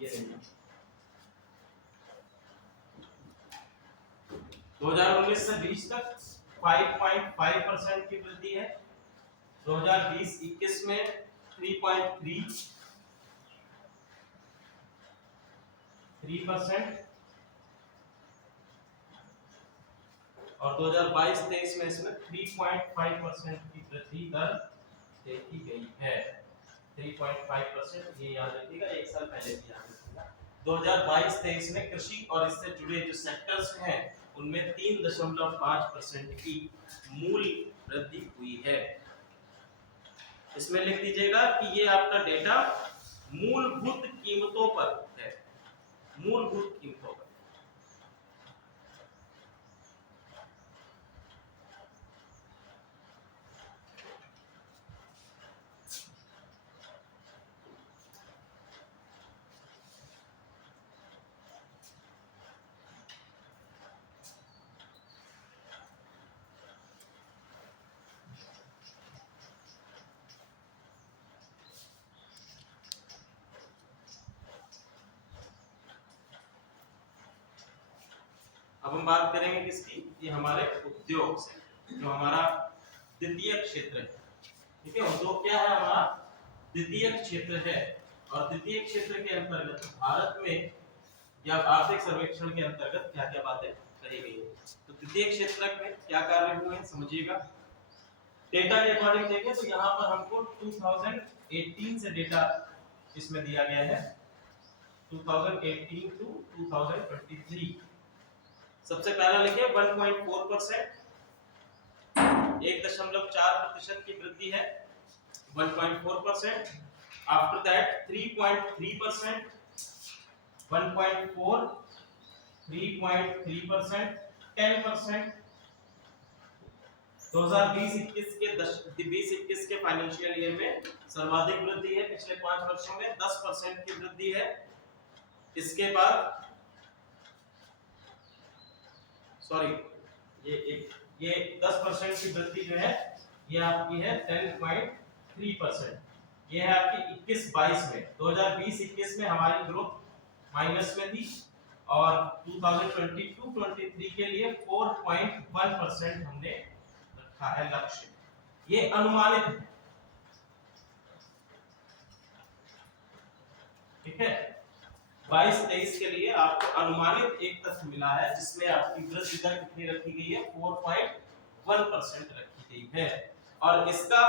ये नहीं 2019 से 20 तक 5.5% की वृद्धि है। 2020-21 में 3.3% और 2022-23 में इसमें 3.5% की वृद्धि दर देखी गई है। 3.5% ये याद रखिएगा, एक साल पहले भी याद रखिएगा। 2022-23 में कृषि और इससे जुड़े जो सेक्टर्स हैं उनमें 3.5% की मूल वृद्धि हुई है। इसमें लिख दीजिएगा कि ये आपका डेटा मूलभूत कीमतों पर है, मूलभूत कीमतों पर। अब हम बात करेंगे किसकी, ये हमारे उद्योग से, जो हमारा द्वितीय क्षेत्र है। ठीक है, उद्योग क्या है, हमारा द्वितीय क्षेत्र है। और द्वितीय क्षेत्र के अंतर्गत भारत में या आर्थिक सर्वेक्षण के अंतर्गत क्या क्या बातें कही गई है। तो द्वितीय क्षेत्र में क्या कार्य हुए हैं समझिएगा। डेटा के अकॉर्डिंग देखें तो यहाँ पर हमको 2018 से डेटा इसमें दिया गया है, 2018 टू 2023। सबसे पहला लिखिए 1.4%, 1.4% की वृद्धि है, 1.4%। After that 3.3%, 1.4, 3.3%, 10%। 2020-21 के फाइनेंशियल ईयर में सर्वाधिक वृद्धि है, पिछले 5 वर्षों में 10% की वृद्धि है। इसके बाद ये 10% की वृद्धि जो है ये आपकी है 10.3%। ये है आपकी 21-22 में। 2020-21 में हमारी ग्रोथ माइनस में थी और 2022-23 के लिए 4.1% हमने रखा है लक्ष्य। ये अनुमानित है, ठीक है। 22-23 के लिए आपको अनुमानित एक तथ्य मिला है जिसमें आपकी वृद्धि दर कितनी रखी गई है, 4.1% रखी गई है। और इसका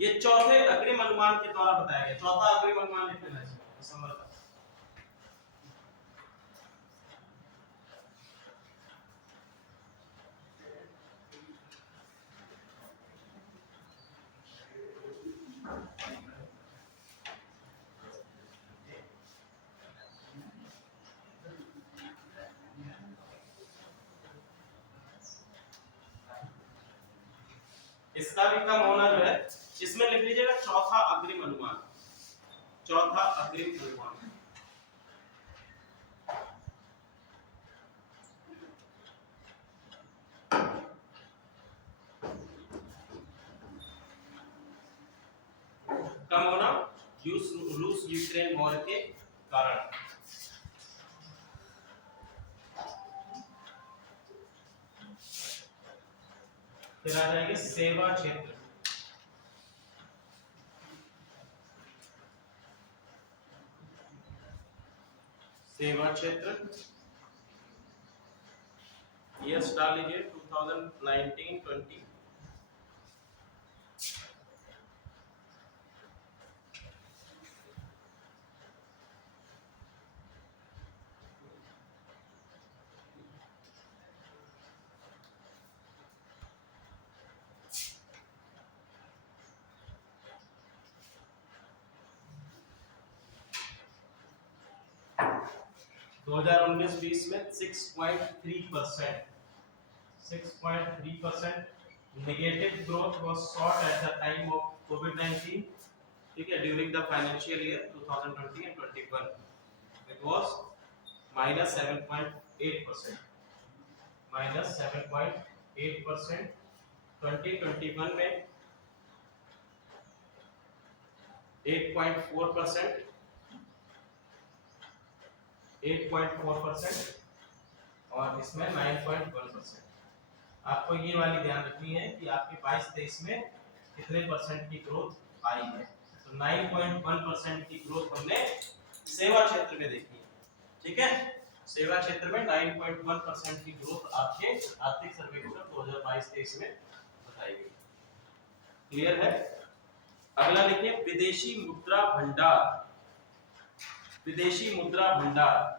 ये चौथे अग्रिम अनुमान के द्वारा बताया गया। चौथा अग्रिम अनुमान लिख लेना चाहिए दिसंबर का। इसका भी कम होना जो है, इसमें लिख लीजिएगा चौथा अग्रिम अनुमान, चौथा अग्रिम अनुमान। कम होना रूस यूक्रेन वॉर के कारण। फिर आ जाएंगे सेवा क्षेत्र। सेवा क्षेत्र ईयर्स डाल लीजिए 2019-20। दो 2019-20 में 6.3% negative growth was sought at the time of COVID-19. ठीक है, during the financial year 2020 and 21 it was -7.8%, -7.8%। 2021 में 8.4%, 8.4% और इसमें 9.1%। आपको ये वाली ध्यान रखनी है कि आपके 22-23 में कितने परसेंट की ग्रोथ आई है। तो 9.1% की ग्रोथ हमने सेवा क्षेत्र में देखी है, ठीक है। सेवा क्षेत्र में 9.1% की ग्रोथ आपके आर्थिक सर्वेक्षण 2022-23 में बताई गई। क्लियर है। अगला लिखिए विदेशी मुद्रा भंडार। विदेशी मुद्रा भंडार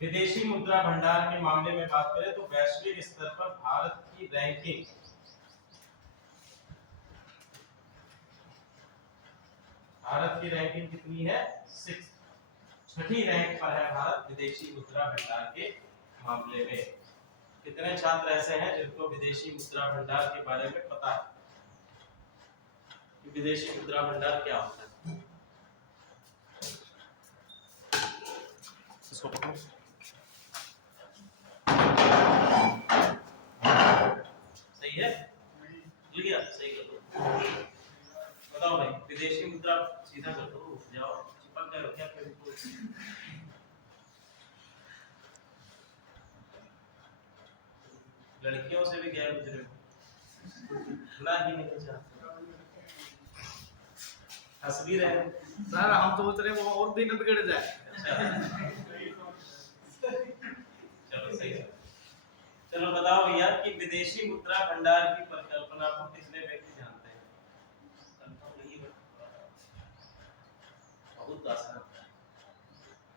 विदेशी मुद्रा भंडार के मामले में बात करें तो वैश्विक स्तर पर भारत की रैंकिंग कितनी है? 6, छठी रैंक पर है भारत विदेशी मुद्रा भंडार के मामले में। कितने छात्र ऐसे हैं जिनको विदेशी मुद्रा भंडार के बारे में पता है कि विदेशी मुद्रा भंडार क्या होता है? इसको पकड़ो। सही है, लिया सही कर दो। बताओ भाई, विदेशी मुद्रा सीधा कर दो, जाओ चिपक गए हो क्या फिर तो? लड़कियों से भी गैर गुजरे हो ना ही नहीं चाहते, हंस भी रहे हो सर। हम तो सोच रहे वो और दिन बिगड़ जाए। चलो सही है। चलो बताओ भैया कि विदेशी मुद्रा भंडार की परिकल्पना को कितने व्यक्ति जानते हैं? बहुत आसान है।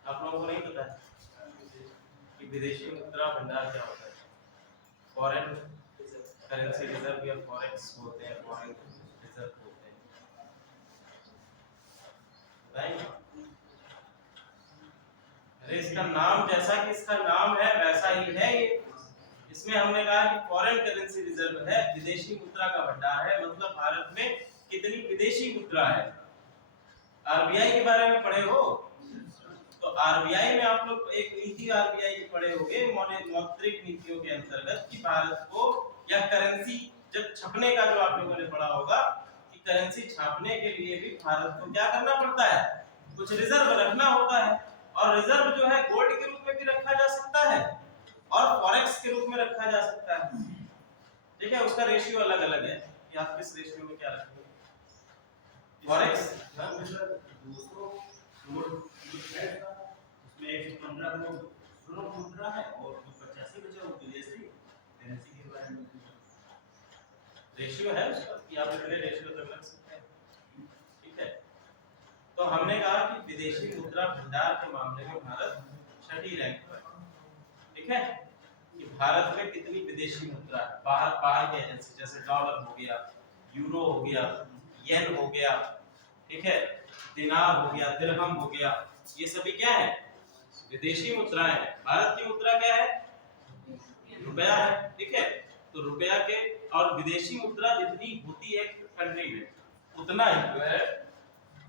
आप लोगों को नहीं पता है कि विदेशी मुद्रा भंडार क्या होता है? फॉरेन करेंसी रिजर्व या फॉरेक्स बोलते हैं, फॉरेन रिजर्व बोलते हैं, राइट। अरे इसका नाम जैसा कि इसका नाम है वैसा ही है ये। इसमें हमने कहा कि फॉरेन करेंसी रिजर्व है, विदेशी मुद्रा का भंडार है, मतलब भारत में कितनी विदेशी मुद्रा है। आरबीआई के बारे में पढ़े हो तो आरबीआई में आप लोग एक नीति आरबीआई की पढ़े होंगे मौद्रिक नीतियों के अंतर्गत कि भारत को या करेंसी जब छपने का जो आप लोगों ने पढ़ा होगा कि करेंसी छापने के लिए भी भारत को क्या करना पड़ता है? कुछ रिजर्व रखना होता है, और रिजर्व जो है गोल्ड के रूप में भी रखा जा सकता है और फॉरेक्स के रूप में रखा जा सकता है, ठीक है। उसका रेशियो अलग अलग है कि आप किस रेशियो में क्या रखेंगे। फॉरेक्स उसमें 115 करोड़ मुद्रा है और 85 बचा वो विदेशी करेंसी के बारे में रेशियो है उसका कि आप इतने रेशियो तक रख सकते हैं, ठीक है। तो हमने कहा कि विदेशी मुद्रा भंडार के मामले में भारत छठी रैंक पर, ठीक है। कि भारत में कितनी विदेशी मुद्रा है बाहर की एजेंसी, जैसे डॉलर हो गया, यूरो हो गया, येन हो गया, ठीक है, दिनार हो गया, दिरहम हो गया, ये सभी क्या है? विदेशी मुद्राएं हैं। भारत की मुद्रा क्या है? रुपया है, ठीक है। तो रुपया के और विदेशी मुद्रा जितनी होती है कंट्री में उतना ही जो है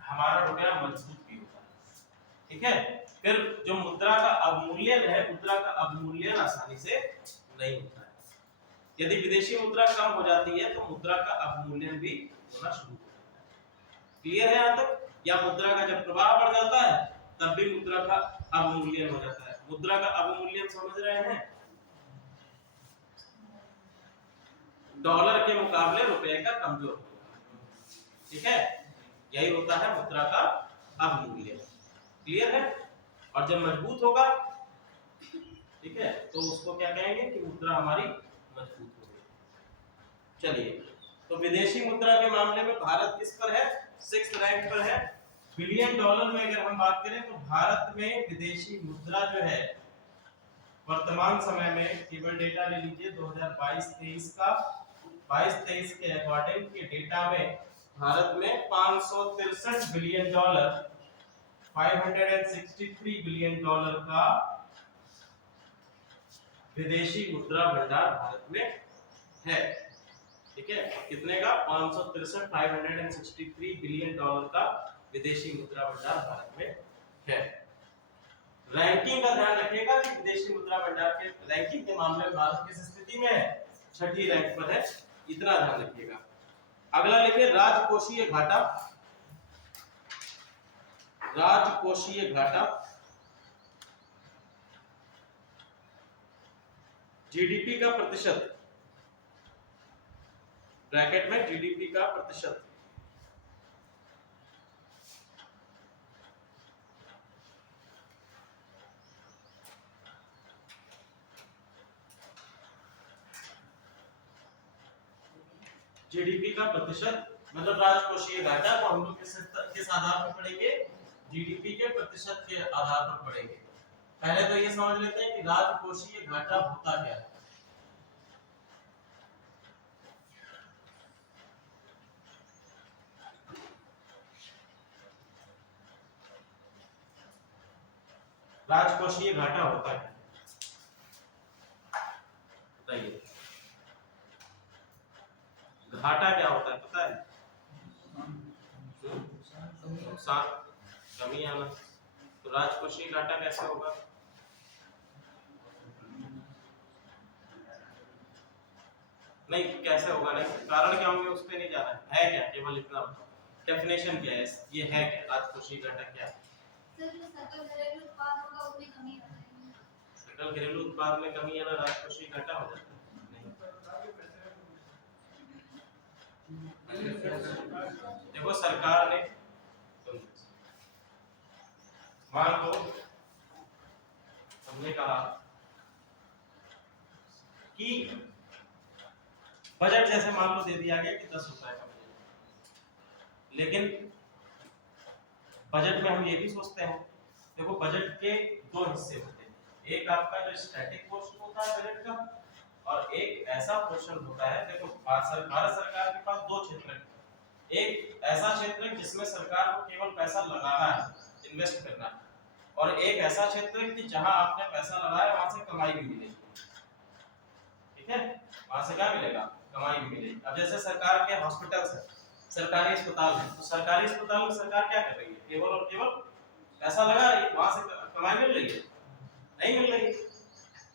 हमारा रुपया मजबूत भी होता है, ठीक है। फिर जो मुद्रा का अवमूल्यन है, मुद्रा का अवमूल्यन आसानी से नहीं होता है। यदि विदेशी मुद्रा कम हो जाती है तो मुद्रा का अवमूल्यन भी होना शुरू हो जाता है। क्लियर है यहाँ तक? या मुद्रा का जब प्रभाव बढ़ जाता है तब भी मुद्रा का अवमूल्यन हो जाता है। मुद्रा का अवमूल्यन समझ रहे हैं? डॉलर के मुकाबले रुपए का कमजोर होना, ठीक है, यही होता है मुद्रा का अवमूल्यन। क्लियर है? और जब मजबूत होगा, ठीक है, तो उसको क्या कहेंगे कि मुद्रा हमारी मजबूत हो गई। चलिए, तो विदेशी मुद्रा के मामले में भारत किस पर है? 6th रैंक पर है। बिलियन डॉलर में अगर हम बात करें तो भारत में विदेशी मुद्रा जो है वर्तमान समय में, केवल डेटा ले लीजिए 2022-23 का, 22-23 के अकॉर्डिंग के डेटा में भारत में 563 बिलियन डॉलर, 563 बिलियन डॉलर का विदेशी मुद्रा भंडार भारत में है, ठीक है। कितने का? 563 बिलियन डॉलर का विदेशी मुद्रा भंडार भारत में है। रैंकिंग का ध्यान रखिएगा कि विदेशी मुद्रा भंडार के रैंकिंग के मामले में भारत किस स्थिति में है? छठी रैंक पर है, इतना ध्यान रखिएगा। अगला लिखिए राजकोषीय घाटा। राजकोषीय घाटा जीडीपी का प्रतिशत, ब्रैकेट में जीडीपी का प्रतिशत। जीडीपी का प्रतिशत मतलब राजकोषीय घाटा को हम लोग किस आधार पर पढ़ेंगे? जीडीपी के प्रतिशत के आधार पर पढ़ेंगे। पहले तो ये समझ लेते हैं कि राजकोषीय घाटा होता क्या है। राजकोषीय घाटा होता है, बताइए घाटा क्या होता है पता है? नुकसान, कमी आना। तो राजकोषीय घाटा कैसे होगा? नहीं कैसे होगा, नहीं कारण क्या होंगे उस पे नहीं जाना है क्या, केवल इतना बताओ डेफिनेशन क्या है, ये है क्या राजकोषीय घाटा क्या है? सकल घरेलू उत्पाद में कमी आना राजकोषीय घाटा हो जाता है? देखो सरकार ने मान लो हमने कहा कि बजट जैसे मान लो दे दिया गया कि 10 रुपए का बजट, लेकिन बजट में हम ये भी सोचते हैं, देखो बजट के दो हिस्से होते हैं, एक आपका जो स्टैटिक पोर्शन होता है बजट का और एक ऐसा पोर्शन होता है। देखो भारत सरकार के पास दो क्षेत्र हैं, एक ऐसा क्षेत्र है जिसमें सरकार को केवल पैसा लगाना है, इन्वेस्ट करना है, और एक ऐसा क्षेत्र है कि जहां आपने पैसा लगाया वहां से कमाई भी मिलेगी। ठीक है, वहां से क्या मिलेगा? कमाई भी मिलेगी। अब जैसे सरकार के हॉस्पिटल्स है, सरकारी अस्पताल है, तो सरकारी अस्पताल में सरकार क्या कर रही है? केवल और केवल पैसा लगा रही है, वहां से कमाई मिल रही है? नहीं मिल रही।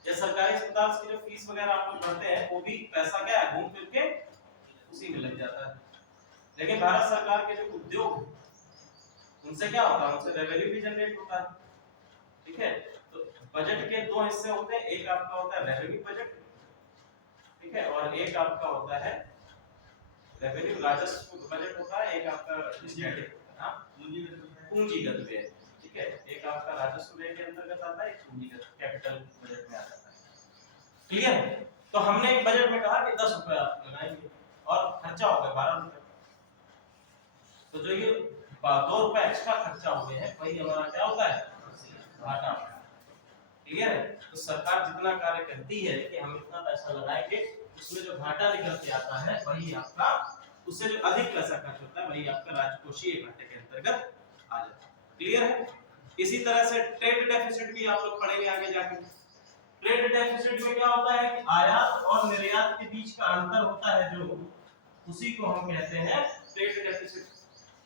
ये सरकारी अस्पताल की जो फीस वगैरह आप लोग भरते हैं वो भी पैसा क्या है, घूम फिर के उसी में लग जाता है। लेकिन भारत सरकार के जो उद्योग उनसे क्या होता है? उनसे रेवेन्यू भी जनरेट होता है। ठीक है, तो बजट के दो हिस्से होते हैं, एक आपका होता है रेवेन्यू बजट, ठीक है, और एक आपका होता है रेवेन्यू राजस्व बजट होता है, एक आपका स्टैटिक पूंजीगत व्यय। ठीक है, एक आपका राजस्व व्यय के अंतर्गत आता है, एक पूंजीगत कैपिटल बजट में आ जाता है। क्लियर है? तो हमने एक बजट में कहा कि 10 रुपए आप लगाएंगे और खर्चा हो गया 12 रुपए, तो जो ये 2 रुपए एक्स्ट्रा खर्चा हो गए हैं वही हमारा क्या होता है? घाटा। क्लियर है? तो सरकार जितना कार्य करती है कि हम इतना पैसा लगाएंगे, उसमें जो घाटा निकल के आता है वही आपका, उससे जो अधिक पैसा खर्च होता है वही आपका राजकोषीय घाटे के अंतर्गत आ जाता है। क्लियर है? इसी तरह से ट्रेड डेफिसिट भी आप लोग पढ़ेंगे आगे जाके। ट्रेड डेफिसिट में क्या होता है कि आयात और निर्यात के बीच का अंतर होता है जो, उसी को हम कहते हैं ट्रेड डेफिसिट।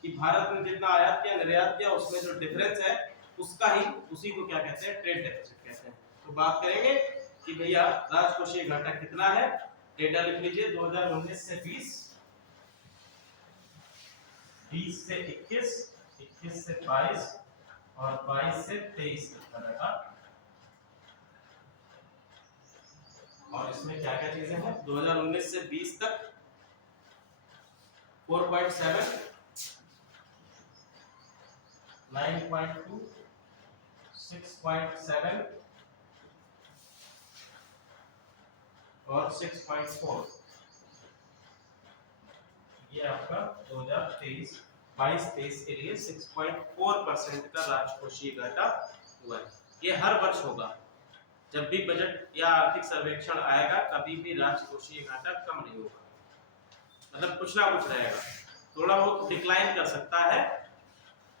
कि भारत ने जितना आयात किया निर्यात किया उसमें जो डिफरेंस है उसका ही, उसी को क्या कहते हैं? ट्रेड डेफिसिट कहते हैं। तो बात करेंगे कि भैया राजकोषीय घाटा कितना है, डेटा लिख लीजिए 2019 से 20, 20 से 21, 21 से 22 और 22 से 23 तक का डाटा। और इसमें क्या क्या चीजें हैं? 2019 से 20 तक 4.7, 9.2, 6.7 और 6.4, ये आपका 2023-22 के लिए 6.4% का राजकोषीय घाटा हुआ है। ये हर वर्ष होगा, जब भी बजट या आर्थिक सर्वेक्षण आएगा कभी भी राजकोषीय घाटा कम नहीं होगा, मतलब कुछ ना कुछ रहेगा, थोड़ा बहुत डिक्लाइन कर सकता है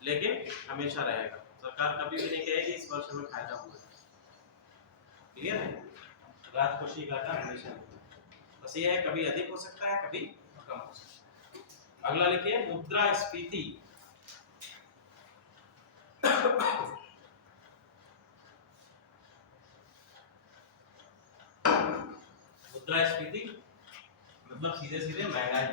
लेकिन हमेशा रहेगा। सरकार कभी भी नहीं कहेगी इस वर्ष में फायदा हुआ। क्लियर है? राजकोषीय घाटा हमेशा, बस ये है कभी अधिक हो सकता है कभी कम हो सकता है। अगला लिखिए मुद्रास्फीति। मुद्रास्फीति मतलब सीधे सीधे महंगाई।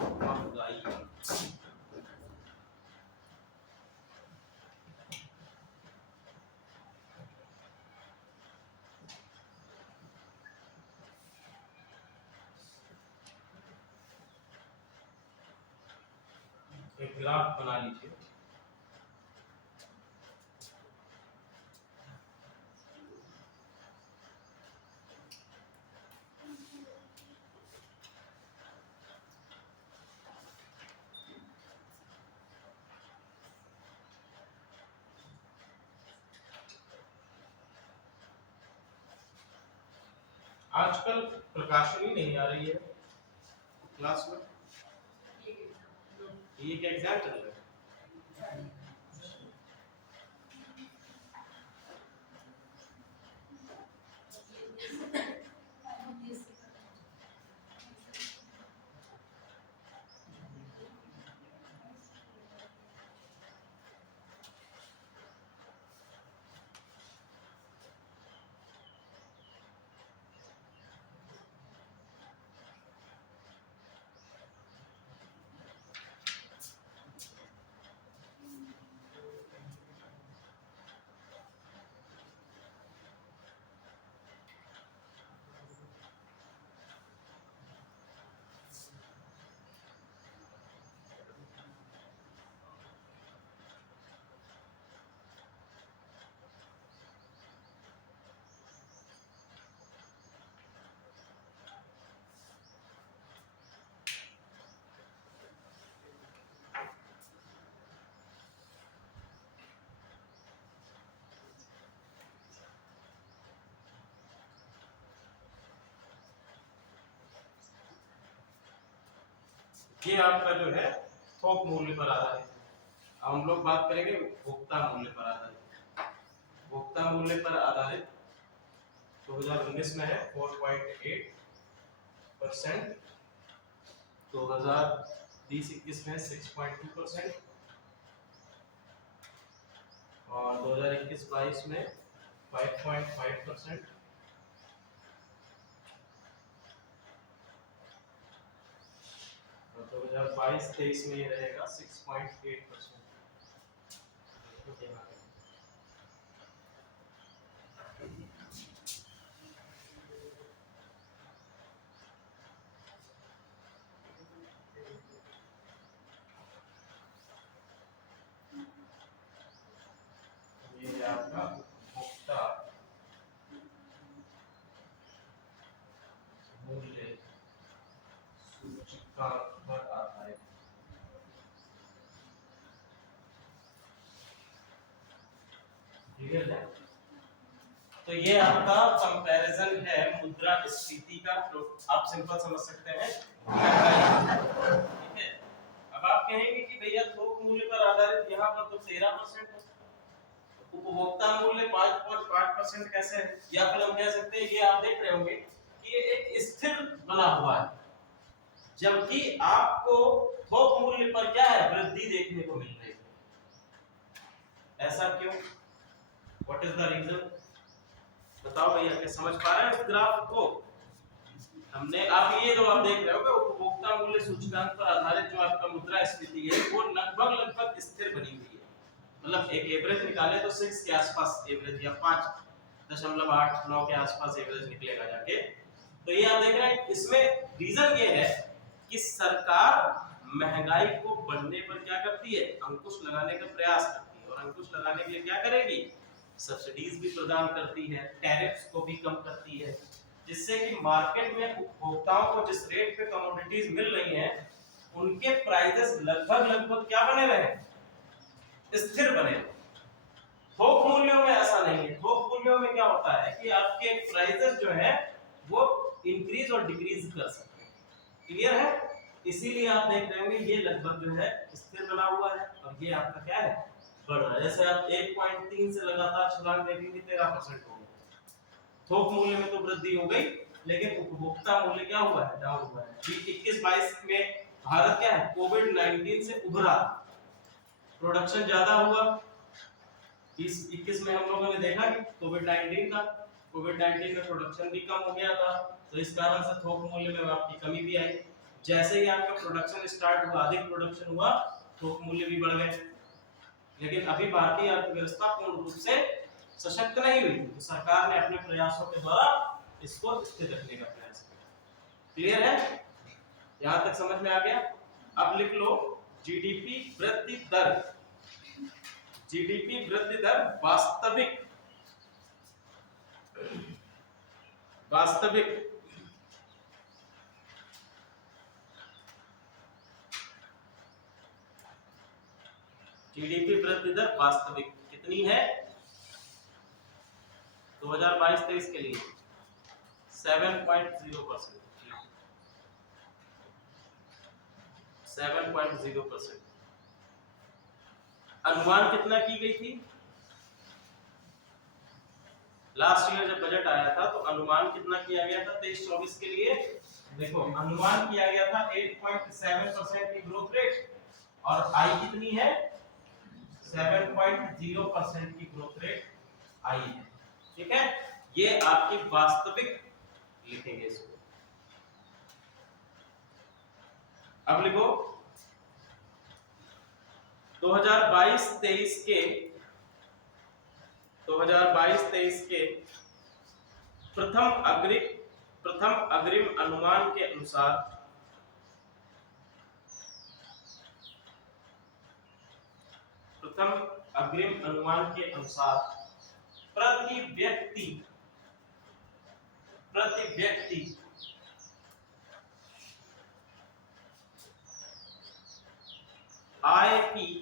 महंगाई एक ग्राफ बना लीजिए। आजकल प्रकाशन ही नहीं आ रही है क्लास में। ये क्या एग्जाम चल रहा है? ये आपका जो है थोक मूल्य पर आधारित है। अब हम लोग बात करेंगे उपभोक्ता मूल्य पर आधारित। उपभोक्ता मूल्य पर आधारित 2019 में है 4.8%, 2020-21 में 6.2% और 2021-22 में 5.5%। तो 2022-23 में ये रहेगा 6.8%। ये आपका उपभोक्ता मूल्य सूचकांक पर आधारित। क्लियर है? तो ये आपका कंपैरिजन है मुद्रास्फीति का। तो आप सिंपल समझ सकते हैं, ठीक है। अब आप कहेंगे कि भैया थोक मूल्य पर आधारित यहाँ पर तो 13% है, उपभोक्ता मूल्य 5.5% कैसे है? या फिर हम कह सकते हैं, ये आप देख रहे होंगे कि ये एक स्थिर बना हुआ है, जबकि आपको थोक मूल्य पर क्या है, वृद्धि देखने को मिल रही है। ऐसा क्यों? What is the reason? बताओ भैया, क्या समझ पा रहे हैं इस ग्राफ को? हमने आप ये जो आप देख रहे हो उपभोक्ता मूल्य सूचकांक पर आधारित जो आपका मुद्रास्फीति है वो लगभग स्थिर बनी हुई है। मतलब एक एवरेज निकाले तो 6 के आसपास एवरेज या 5.89 के आसपास एवरेज निकलेगा जाके। तो ये आप देख रहे हैं, इसमें रीजन ये है कि सरकार महंगाई को बढ़ने पर क्या करती है, अंकुश लगाने का प्रयास करती है। और अंकुश लगाने के लिए क्या करेगी, सब्सिडीज भी प्रदान करती है, टैरिफ्स को भी कम करती है, जिससे कि मार्केट में उपभोक्ताओं को जिस रेट पे कमोडिटीज मिल रही हैं उनके प्राइसेस लगभग क्या बने रहे, स्थिर बने। थोक मूल्यों में ऐसा नहीं है। थोक मूल्यों में क्या होता है कि आपके प्राइसेस जो है वो इंक्रीज और डिक्रीज कर सकते हैं। क्लियर है? इसीलिए आप देख रहे होंगे ये लगभग जो है स्थिर बना हुआ है और ये आपका क्या है, बढ़ रहा है। जैसे आप 1.3 से लगातार छलांग देखेंगे 13% हो गया। थोक मूल्य में तो वृद्धि हो गई, लेकिन उपभोक्ता मूल्य क्या हुआ है, डाउन हुआ है। 21-22 में भारत क्या है, कोविड-19 से उभरा, प्रोडक्शन ज्यादा हुआ। 2021 में हम लोगों ने देखा कि कोविड-19 का प्रोडक्शन भी कम हो गया था, तो इस कारण से थोक मूल्य में आपकी कमी भी आई। जैसे ही आपका प्रोडक्शन स्टार्ट हुआ, अधिक प्रोडक्शन हुआ, थोक मूल्य भी बढ़ गए। लेकिन अभी भारतीय अर्थव्यवस्था पूर्ण रूप से सशक्त नहीं हुई, तो सरकार ने अपने प्रयासों के द्वारा इसको स्थिर रखने का प्रयास किया। क्लियर है? यहां तक समझ में आ गया? अब लिख लो जीडीपी वृद्धि दर। जीडीपी वृद्धि दर वास्तविक जीडीपी वृद्धि दर वास्तविक कितनी है 2022-23 के लिए? 7.0%। 7.0%। अनुमान कितना की गई थी? लास्ट ईयर जब बजट आया था तो अनुमान कितना किया गया था 23-24 के लिए? देखो अनुमान किया गया था 8.7% की ग्रोथ रेट, और आई कितनी है? 7.0% की ग्रोथ रेट आई है। ठीक है, ये आपकी वास्तविक लिखेंगे इसको। अब लिखो 2022-23 के प्रथम अग्रिम अनुमान के अनुसार प्रति व्यक्ति आय की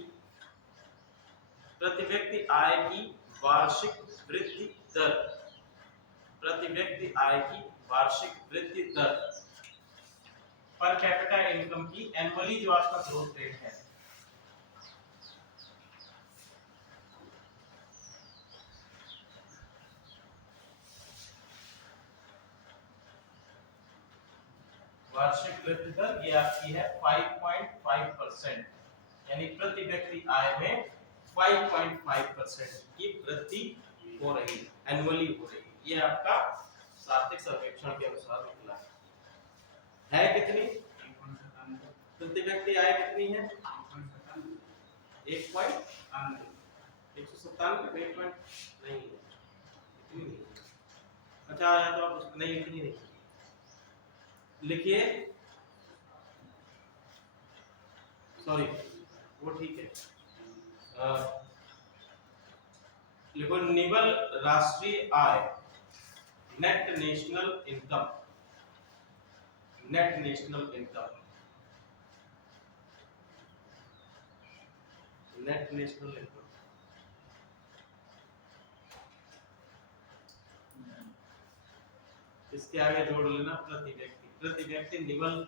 वार्षिक वृद्धि दर, पर कैपिटा इनकम की एनुअली जो आपका ग्रोथ रेट है, वार्षिक वृद्धि दर ये आपकी है 5.5%, यानी प्रति व्यक्ति आय में 5.5% की वृद्धि हो रही है, एनुअली हो रही है। ये आपका आर्थिक सर्वेक्षण के अनुसार निकला है। कितनी प्रति व्यक्ति आय कितनी है? 1.197 नहीं है, इतनी नहीं। अच्छा आया तो आप नहीं, इतनी नहीं लिखिए, सॉरी वो ठीक है। लिखो निवल राष्ट्रीय आय, नेट नेशनल इनकम, इसके आगे जोड़ लेना प्रति व्यक्ति निवल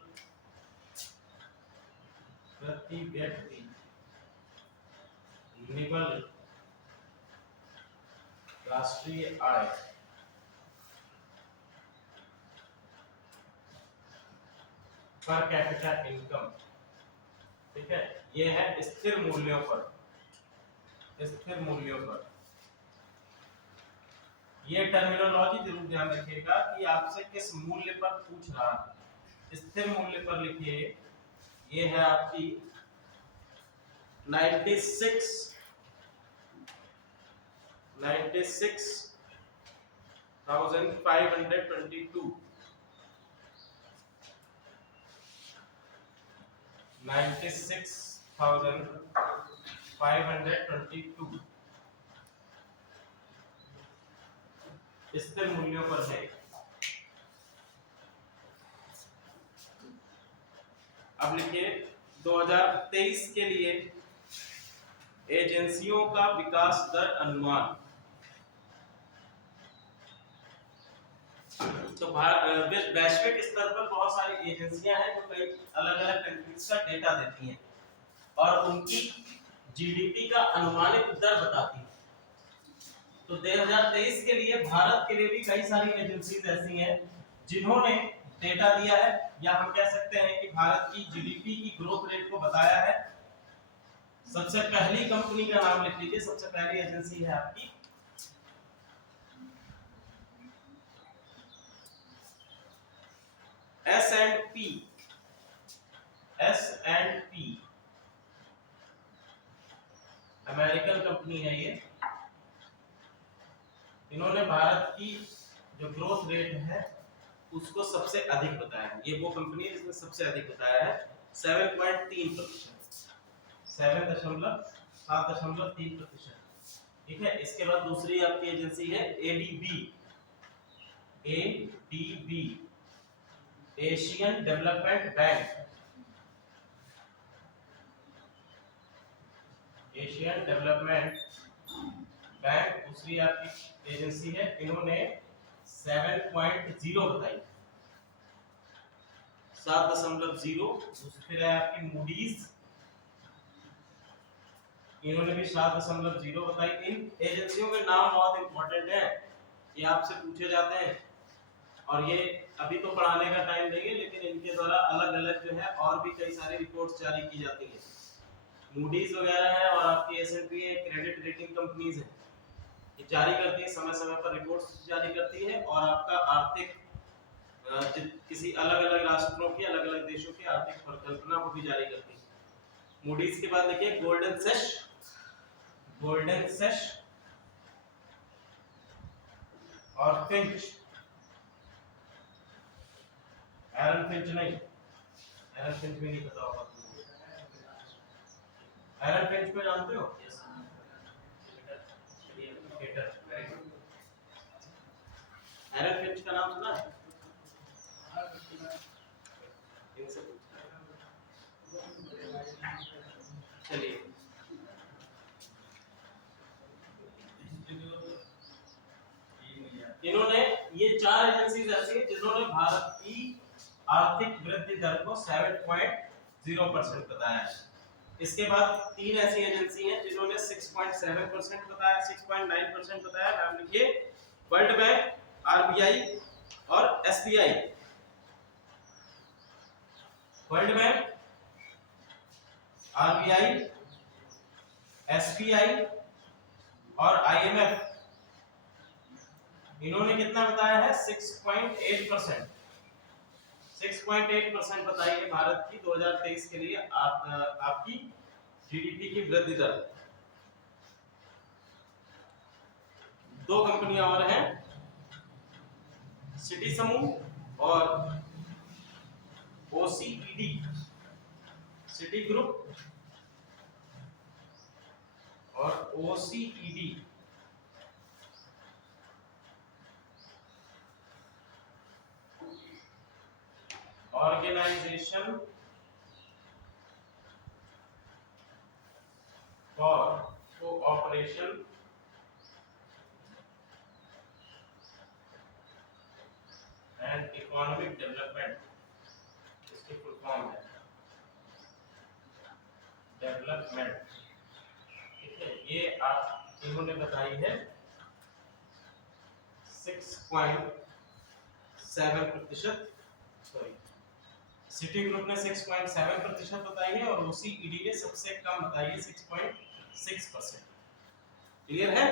राष्ट्रीय आय पर कैपिटा इनकम। ठीक है, ये है स्थिर मूल्यों पर। ये टर्मिनोलॉजी जरूर ध्यान रखिएगा कि आपसे किस मूल्य पर पूछ रहा है। स्थिर मूल्य पर लिखिए, ये है आपकी 96,522 96,522 स्थिर मूल्यों पर है। अब लिखिए 2023 के लिए एजेंसियों का विकास दर अनुमान। तो वैश्विक स्तर पर बहुत सारी एजेंसियां हैं जो कई अलग-अलग कंट्रीज का डेटा देती हैं और उनकी जीडीपी का अनुमानित दर बताती हैं। तो 2023 के लिए भारत के लिए भी कई सारी एजेंसीज ऐसी हैं जिन्होंने डेटा दिया है, या हम कह सकते हैं कि भारत की जीडीपी की ग्रोथ रेट को बताया है सबसे पहली कंपनी का नाम लिख लीजिए, सबसे पहली एजेंसी है आपकी S&P। S&P अमेरिकन कंपनी है ये। इन्होंने भारत की जो ग्रोथ रेट है उसको सबसे अधिक बताया है। ये वो कंपनी है जिसने सबसे अधिक बताया है 7.3%, 7.3%। ठीक है। इसके बाद दूसरी आपकी एजेंसी है ADB, Asian development bank. Asian development bank दूसरी आपकी एजेंसी है। इन्होंने 7.0 बताई, 7.0। फिर है आपकी मूडीज, इन्होंने भी 7.0 बताई। इन एजेंसियों के नाम बहुत इंपॉर्टेंट है, ये आपसे पूछे जाते हैं और ये अभी तो पढ़ाने का टाइम नहीं है, लेकिन इनके द्वारा अलग अलग जो है और भी कई सारी रिपोर्ट्स जारी की जाती हैं। मूडीज वगैरह है और आपकी S&P क्रेडिट रेटिंग कंपनीज है, ये जारी करती है, समय समय पर रिपोर्ट्स जारी करती है और आपका आर्थिक किसी अलग अलग राष्ट्रों की, अलग अलग देशों की आर्थिक परिकल्पना को भी जारी करती है। मूडीज के बाद देखिए गोल्डन सैश, गोल्डन सैश और फिंच, एरन फिंच नहीं, एरन फिंच भी नहीं पता होगा। एरन फिंच को जानते हो? एरन फिंच का नाम सुना है? चलिए, इन्होंने ये चार एजेंसीज ऐसी हैं जिन्होंने भारत की आर्थिक वृद्धि दर को 7.0% बताया है। इसके बाद तीन ऐसी एजेंसी हैं जिन्होंने 6.7% बताया, 6.9% बताया। नाम लिखिए, वर्ल्ड बैंक, RBI और SBI। World bank, RBI, SBI और IMF, इन्होंने कितना बताया है? 6.8%। 6.8% बताई है भारत की 2023 के लिए आपकी GDP की वृद्धि दर। दो कंपनियां और हैं, सिटी समूह और OCED, सिटी ग्रुप और OCED। Organisation for cooperation and economic development, इसकी फुल फॉर्म है डेवलपमेंट। ठीक है, ये आप इन्होंने बताई है 6.7%। सॉरी, सिटी ग्रुप ने 6.7% बताई है और OCED ने सबसे कम बताई है 6.6%। क्लियर है?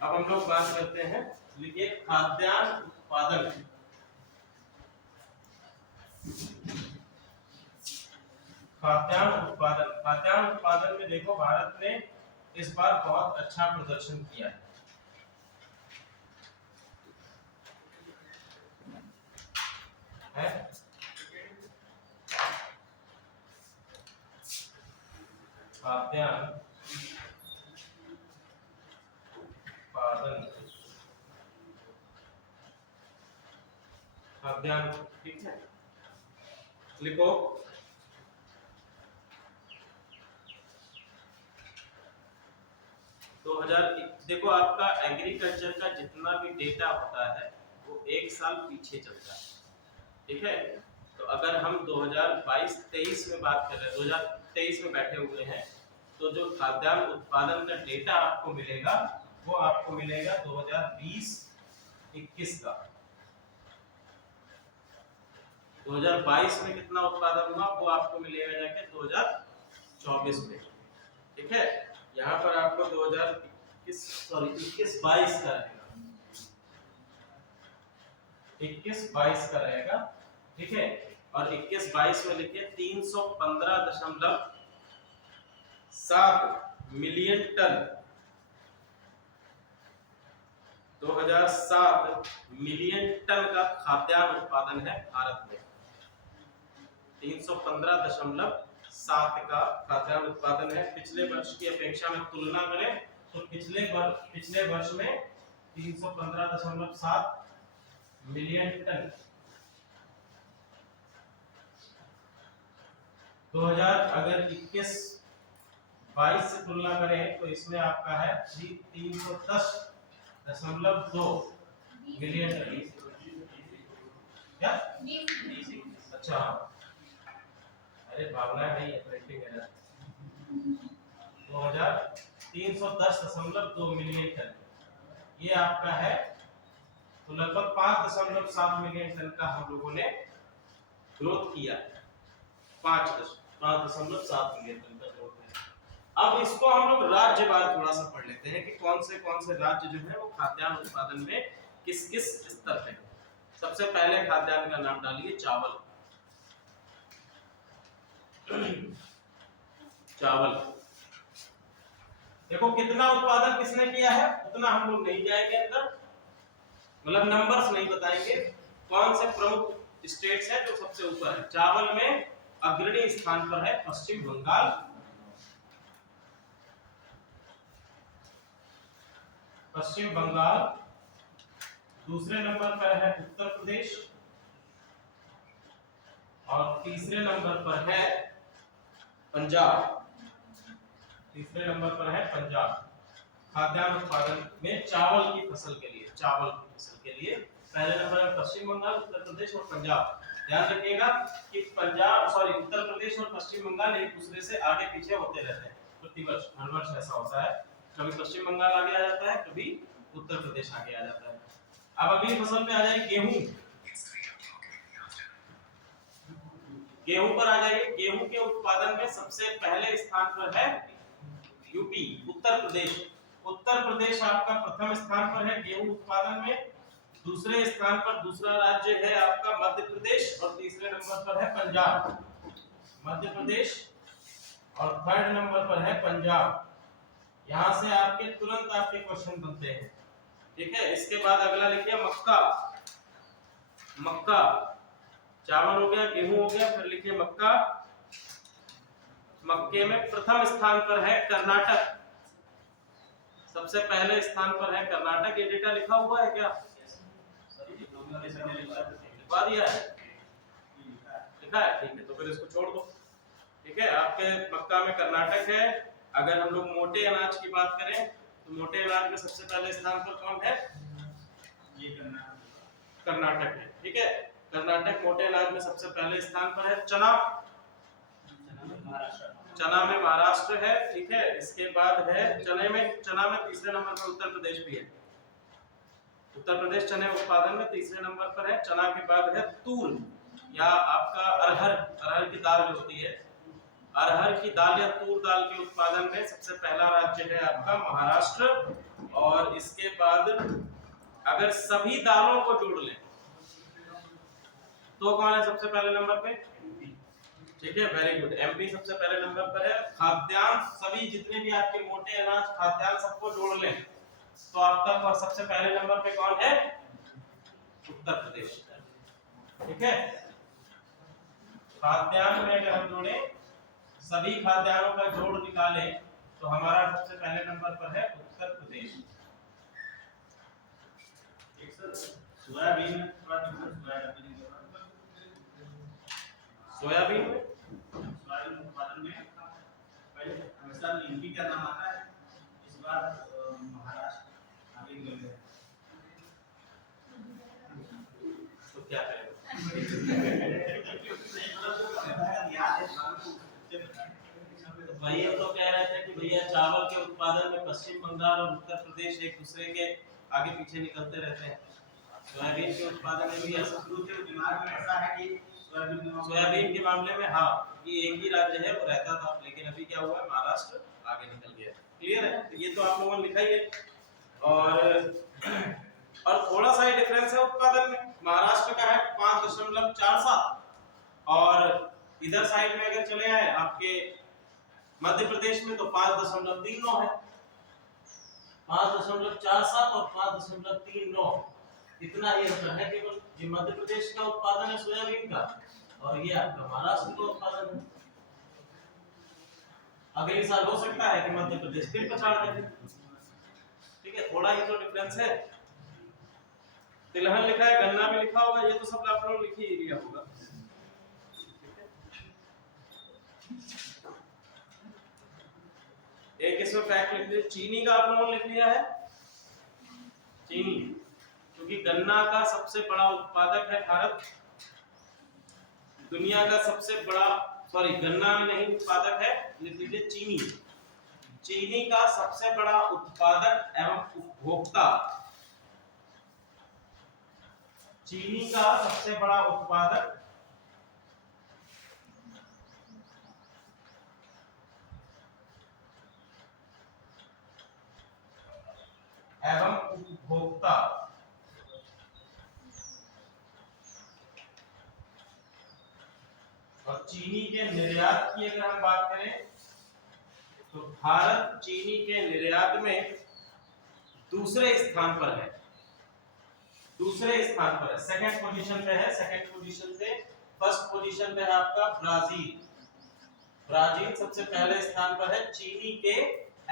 अब हम लोग बात करते हैं, लिखिए खाद्यान्न उत्पादन। खाद्यान्न उत्पादन में देखो भारत ने इस बार बहुत अच्छा प्रदर्शन किया है। खाद्यान्न उत्पादन, खाद्यान्न, ठीक है, लिखो देखो आपका एग्रीकल्चर का जितना भी डेटा होता है वो एक साल पीछे चलता है। ठीक है, तो अगर हम 2022-23 में बात कर रहे हैं, 2023 में बैठे हुए हैं, तो जो खाद्यान्न उत्पादन का डेटा आपको मिलेगा वो आपको मिलेगा 2020-21 का। 2022 में कितना उत्पादन हुआ वो आपको मिलेगा जाके 2024 में। ठीक है, यहाँ पर आपको 21-22 का रहेगा, 21-22 का रहेगा। ठीक है, और 21-22 में लिखिए 315.7 मिलियन टन, 2007 मिलियन टन का खाद्यान्न उत्पादन है भारत में। 315.7 का खाद्यान्न उत्पादन है। पिछले वर्ष की अपेक्षा में तुलना करें तो पिछले वर्ष में 315.7 मिलियन टन, 2021-22 से तुलना करें तो इसमें आपका है 310.2 मिलियन टन। क्या? अच्छा, अरे भावना नहीं है, प्रिंटिंग है। 310.2 मिलियन टन ये आपका है। तो लगभग 5.7 मिलियन टन का हम लोगों ने ग्रोथ किया है। 5.7 मिलियन टन का ग्रोथ है। अब इसको हम लोग राज्यवार थोड़ा सा पढ़ लेते हैं कि कौन से राज्य जो है वो खाद्यान्न उत्पादन में किस किस स्तर पे। सबसे पहले खाद्यान्न का नाम डालिए चावल। चावल देखो कितना उत्पादन किसने किया है, उतना हम लोग नहीं जाएंगे अंदर, मतलब नंबर्स नहीं बताएंगे। कौन से प्रमुख स्टेट्स है जो सबसे ऊपर है। चावल में अग्रणी स्थान पर है पश्चिम बंगाल, दूसरे नंबर पर है उत्तर प्रदेश और तीसरे नंबर पर है पंजाब। खाद्यान्न उत्पादन में चावल की फसल के लिए पहले नंबर है पश्चिम बंगाल, उत्तर प्रदेश और पंजाब। ध्यान रखिएगा कि उत्तर प्रदेश और पश्चिम बंगाल एक दूसरे से आगे पीछे होते रहते हैं प्रतिवर्ष, हर वर्ष ऐसा होता है। कभी पश्चिम बंगाल आगे आ जाता है, कभी उत्तर प्रदेश आगे आ जाता है। अब अगली फसल पे आ जाए गेहूं पर आ जाइए। गेहूं के उत्पादन में सबसे पहले स्थान पर है यूपी, उत्तर प्रदेश आपका प्रथम स्थान पर है गेहूं उत्पादन में। दूसरे स्थान पर दूसरा राज्य है आपका मध्य प्रदेश और तीसरे नंबर पर है पंजाब। मध्य प्रदेश और थर्ड नंबर पर है पंजाब। यहां से आपके तुरंत आपके क्वेश्चन बनते हैं। ठीक है, इसके बाद अगला लिखिए मक्का। चावल हो गया, गेहूं हो गया, फिर लिखिए मक्का। मक्के में प्रथम स्थान पर है कर्नाटक, सबसे पहले स्थान पर है कर्नाटक। ये डेटा लिखा हुआ है क्या? लिखवा दिया है, लिखा है, ठीक है, तो फिर इसको छोड़ दो। ठीक है, आपके मक्का में कर्नाटक है। अगर हम लोग मोटे अनाज की बात करें तो मोटे अनाज में सबसे पहले स्थान पर कौन है? ये कर्नाटक है। ठीक है, कर्नाटक मोटे अनाज में सबसे पहले स्थान पर है। चना में महाराष्ट्र है। ठीक है, इसके बाद है चना में तीसरे नंबर पर उत्तर प्रदेश भी है। उत्तर प्रदेश चने उत्पादन में तीसरे नंबर पर है। चना के बाद है तूर या आपका अरहर की दाल जो होती है, अरहर की दाल या तूर दाल के उत्पादन में सबसे पहला राज्य है आपका महाराष्ट्र। और इसके बाद अगर सभी दालों को जोड़ लें तो कौन है सबसे पहले नंबर पे? ठीक है, वेरी गुड, एमपी सबसे पहले नंबर पर है। खाद्यान्न सभी जितने भी आपके मोटे अनाज खाद्यान्न सबको जोड़ लें तो आपका सबसे पहले नंबर पे कौन है? उत्तर प्रदेश। ठीक है, खाद्यान्न में अगर हम जोड़े सभी खाद्यान्नों का जोड़ निकालें तो हमारा सबसे पहले नंबर पर है उत्तर प्रदेश। सोयाबीन उत्पादन में पहले हमेशा यूपी का नाम आता है, इस बार महाराष्ट्र आगे गए हैं। तो क्या करें? वही हम तो कह रहे थे कि भैया चावल के उत्पादन में पश्चिम बंगाल और उत्तर प्रदेश एक दूसरे के आगे पीछे निकलते रहते हैं। सोयाबीन के उत्पादन में भी ऐसा शुरू के दिमाग में ऐसा है कि सोयाबीन के मामले में हाँ कि एक ही राज्य है वो रहता था, लेकिन अभी क्या हुआ है, महाराष्ट्र आगे निकल गया। क्लियर है? तो ये तो आप लोगों ने लिखा ही है। और थोड़ा सा ही डिफरेंस है उत्पादन में। महाराष्ट्र का है 5.47 और इधर साइड में अगर चले आए आपके मध्य प्रदेश में तो 5.39 है। 5.47 और 5.39 इतना ही अंतर है केवल। ये मध्य प्रदेश का उत्पादन है सोयाबीन का और ये आपका महाराष्ट्र का उत्पादन है। अगले साल हो सकता है कि मध्य प्रदेश फिर पछाड़ दे। ठीक है, थोड़ा ही तो डिफरेंस है। तिलहन लिखा है, गन्ना भी लिखा होगा, ये तो सब आप लोग लिख ही लिया होगा। एक इसमें फैक्ट लिख दिया, चीनी का आप लोगों ने लिख लिया है। चीनी, क्योंकि गन्ना का सबसे बड़ा उत्पादक है भारत, दुनिया का सबसे बड़ा, सॉरी गन्ना नहीं उत्पादक है, लिख लीजिए चीनी। चीनी का सबसे बड़ा उत्पादक एवं उपभोक्ता, चीनी का सबसे बड़ा उत्पादक एवं उपभोक्ता। और चीनी के निर्यात की अगर हम बात करें तो भारत चीनी के निर्यात में दूसरे स्थान पर है। दूसरे स्थान पर है, सेकंड पोजीशन पे है। सेकंड पोजीशन पे, फर्स्ट पोजीशन पे है आपका ब्राजील। ब्राजील सबसे पहले स्थान पर है चीनी के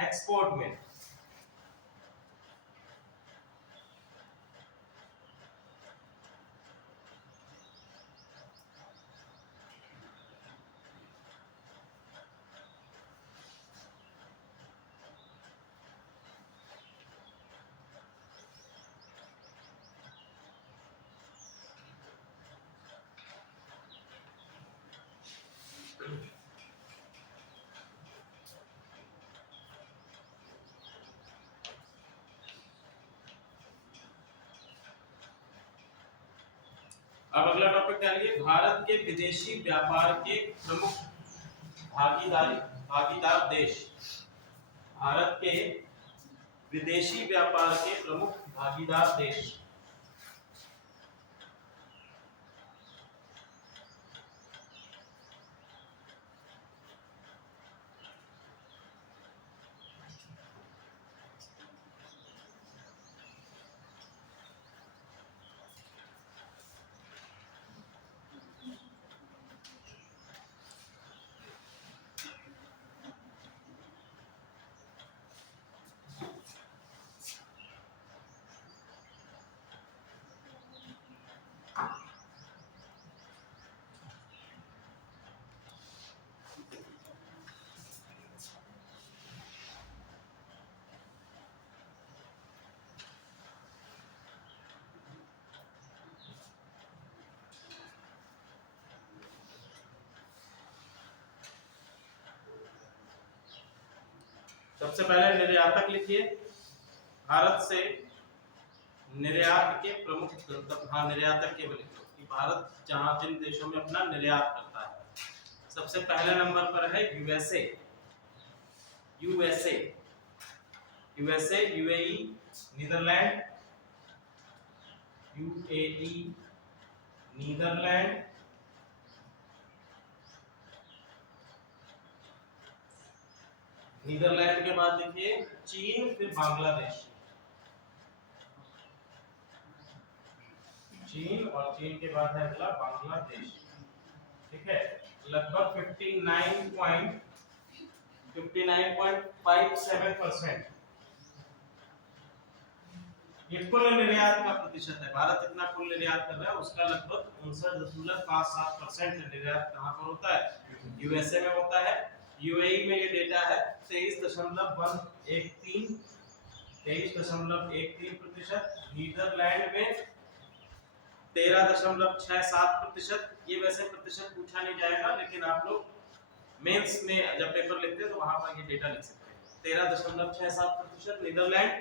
एक्सपोर्ट में। अब अगला टॉपिक क्या है, भारत के विदेशी व्यापार के प्रमुख भागीदार देश। भारत के विदेशी व्यापार के प्रमुख भागीदार देश। सबसे पहले निर्यातक लिखिए। भारत से निर्यात के प्रमुख गंतव्य, हाँ निर्यातक केवल लिखो कि भारत जहां जिन देशों में अपना निर्यात करता है। सबसे पहले नंबर पर है USA. USA, USA, UAE, Netherland, UAE, Netherland, Netherland के बाद देखिए चीन, फिर बांग्लादेश। चीन और चीन के बाद है अगला बांग्लादेश। ठीक है, लगभग 59.57% ये कुल निर्यात का प्रतिशत है। भारत इतना कुल निर्यात कर रहा है, उसका लगभग 59.57% निर्यात कहाँ पर होता है, यूएसए में होता है। यूएई में ये डेटा है 23.13%। नीदरलैंड में 13.67%। ये वैसे प्रतिशत पूछा नहीं जाएगा, लेकिन आप लोग मेंस में जब पेपर लिखते हैं तो वहां पर ये डेटा लिख सकते हैं। 13.67%, नीदरलैंड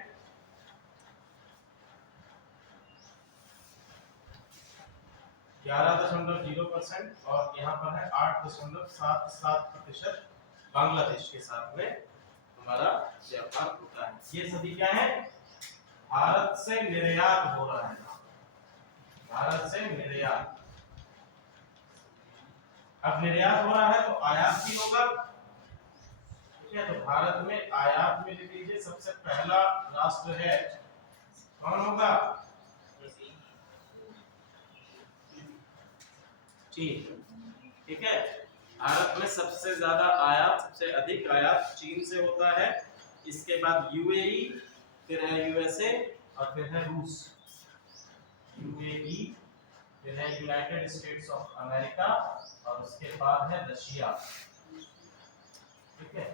11.0% और यहाँ पर है 8.77%। बांग्लादेश के साथ में हमारा व्यापार होता है। ये सभी क्या है, भारत से निर्यात हो रहा है, भारत से निर्यात। अब निर्यात हो रहा है तो आयात भी होगा, ठीक है। तो भारत में आयात में लिख लीजिए सबसे पहला राष्ट्र है, कौन होगा, चीन, ठीक है। भारत में सबसे ज्यादा आयात, सबसे अधिक आयात चीन से होता है। इसके बाद यूएई, फिर है यूएसए और फिर है रूस। यूएई, फिर है यूनाइटेड स्टेट्स ऑफ अमेरिका और उसके बाद है रशिया, ठीक है।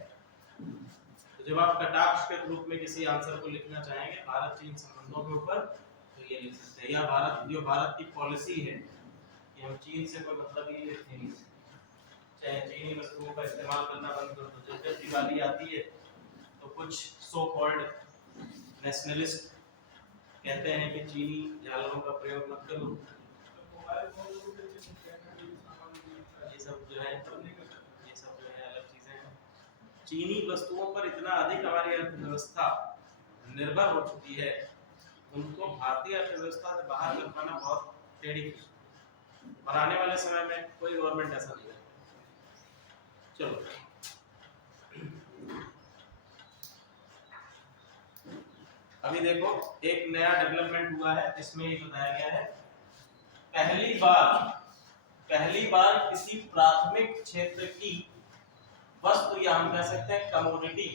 तो जब आप कटाक्ष के रूप में किसी आंसर को लिखना चाहेंगे भारत चीन संबंधों के ऊपर, तो ये लिख सकते हैं, या भारत की पॉलिसी है कि हम चीन से कोई मतलब ही रखते नहीं, चाहे चीनी वस्तुओं का इस्तेमाल करना बंद कर दो। जब दिवाली आती है तो कुछ सो कॉल्ड नेशनलिस्ट कहते हैं कि चीनी झालरों का प्रयोग मत करो। ये सब जो है अलग चीजें हैं। चीनी वस्तुओं पर इतना अधिक हमारी अर्थव्यवस्था निर्भर हो चुकी है, उनको भारतीय अर्थव्यवस्था से बाहर कर पाना बहुत टेढ़ी, और आने वाले समय में कोई गवर्नमेंट ऐसा नहीं है। चलो अभी देखो एक नया डेवलपमेंट हुआ है, इसमें ये बताया गया है पहली बार किसी प्राथमिक क्षेत्र की वस्तु, या हम कह सकते हैं कमोडिटी,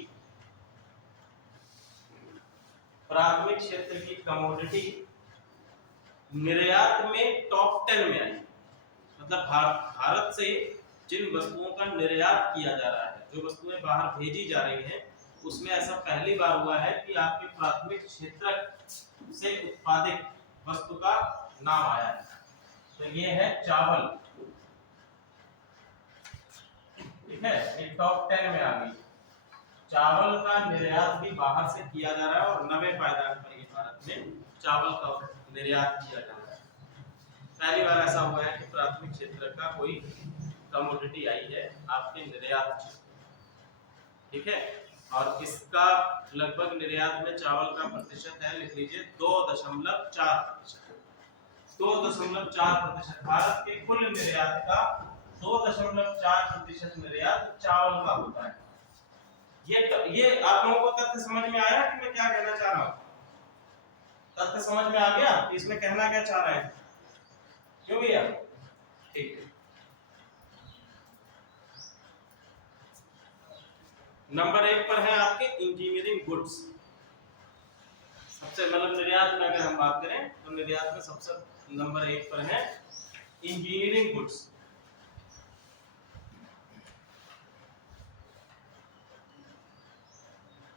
प्राथमिक क्षेत्र की कमोडिटी निर्यात में टॉप 10 में आई। मतलब भारत से जिन वस्तुओं का निर्यात किया जा रहा है, जो वस्तुएं बाहर भेजी जा रही हैं, उसमें ऐसा पहली बार हुआ है कि आपके प्राथमिक क्षेत्र से उत्पादित वस्तु का नाम आया है। तो ये है चावल, ठीक है, ये टॉप 10 में आ गई। चावल का निर्यात भी बाहर से किया जा रहा है और नवे पायदान पर ये भारत में चावल का निर्यात किया जा रहा है। पहली बार ऐसा हुआ है कि प्राथमिक क्षेत्र का कोई कमोडिटी आई है आपके निर्यात, ठीक है। और इसका लगभग निर्यात में चावल का प्रतिशत है, लिख लीजिए 2.4%। 2.4%। भारत के कुल निर्यात का 2.4% निर्यात चावल का होता है। ये आप लोगों को तथ्य समझ में आया कि मैं क्या कहना चाह रहा हूं? तथ्य समझ में आ गया इसमें कहना क्या चाह रहे हैं? क्यों भैया? ठीक है। नंबर 1 पर है आपके इंजीनियरिंग गुड्स। सबसे मतलब निर्यात में अगर हम बात करें तो निर्यात में सबसे नंबर 1 पर है इंजीनियरिंग गुड्स।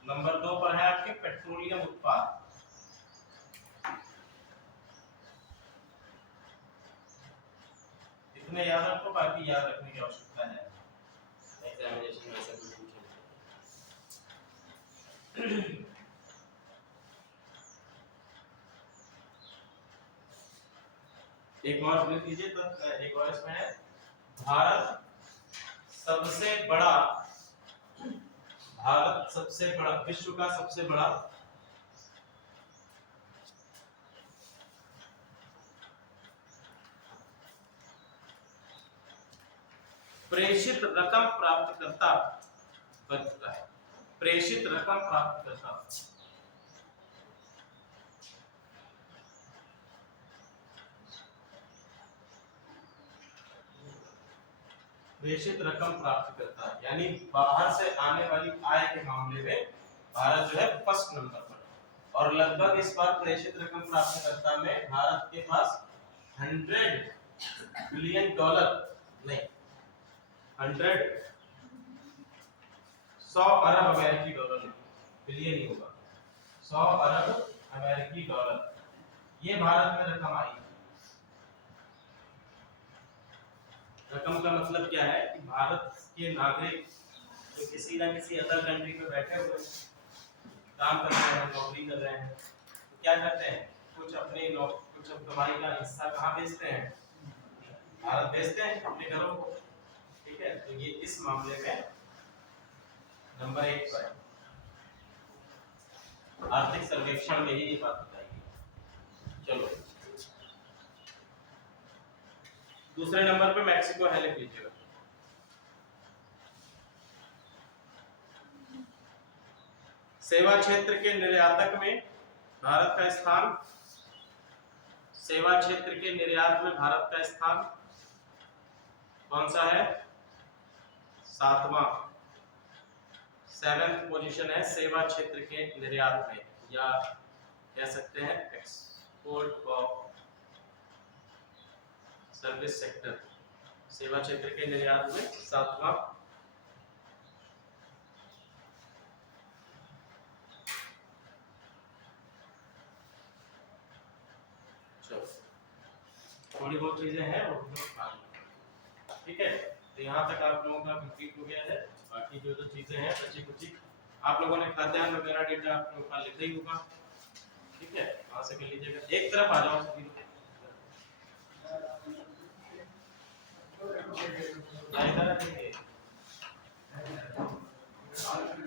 नंबर 2 पर है आपके पेट्रोलियम उत्पाद। इतने याद रखो, बाकी याद रखने की आवश्यकता है, एग्जामिनेशन में ऐसा कुछ पूछेंगे। एक और लिख लीजिए, तो एक और इसमें है भारत सबसे बड़ा विश्व का सबसे बड़ा प्रेषित रकम प्राप्तकर्ता बन चुका है। प्रेषित रकम प्राप्तकर्ता, प्रेषित रकम प्राप्त करता है, यानी बाहर से आने वाली आय के मामले में भारत जो है फर्स्ट नंबर पर। और लगभग इस बार प्रेषित रकम प्राप्तकर्ता में भारत के पास 100 बिलियन डॉलर नहीं, 100 अरब अमेरिकी डॉलर, बिलियन ही होगा, 100 अरब अमेरिकी डॉलर ये भारत में रकम आई। रकम का मतलब क्या है कि भारत के नागरिक तो किसी ना किसी अदर कंट्री पे बैठे हुए हैं, काम कर रहे हैं, नौकरी कर रहे हैं, तो क्या करते हैं, कुछ अपने कुछ कमाई का हिस्सा कहाँ भेजते हैं, भारत भेजते हैं अपने घरों को। ठीक है, तो ये इस मामले में नंबर 1 पर है। आर्थिक सर्वेक्षण में ही ये बात बताई। चलो दूसरे नंबर पे मैक्सिको है, लिख लीजिएगा। सेवा क्षेत्र के निर्यातक में भारत का स्थान, सेवा क्षेत्र के निर्यात में भारत का स्थान कौन सा है, 7वां, 7th पोजीशन है सेवा क्षेत्र के निर्यात में, या कह सकते हैं एक्सपोर्ट ऑफ सर्विस सेक्टर, सेवा क्षेत्र के निर्यात में 7वां। थोड़ी बहुत चीजें हैं वो ठीक है, तो यहाँ तक आप लोगों का कंप्लीट हो गया है। बाकी जो चीजें हैं बची कुछ आप लोगों ने खाद्यान्न वगैरह डेटा आप लोगों का लिखा ही होगा। ठीक है, वहां से कर लीजिएगा, एक तरफ आ जाओ सभी लोग।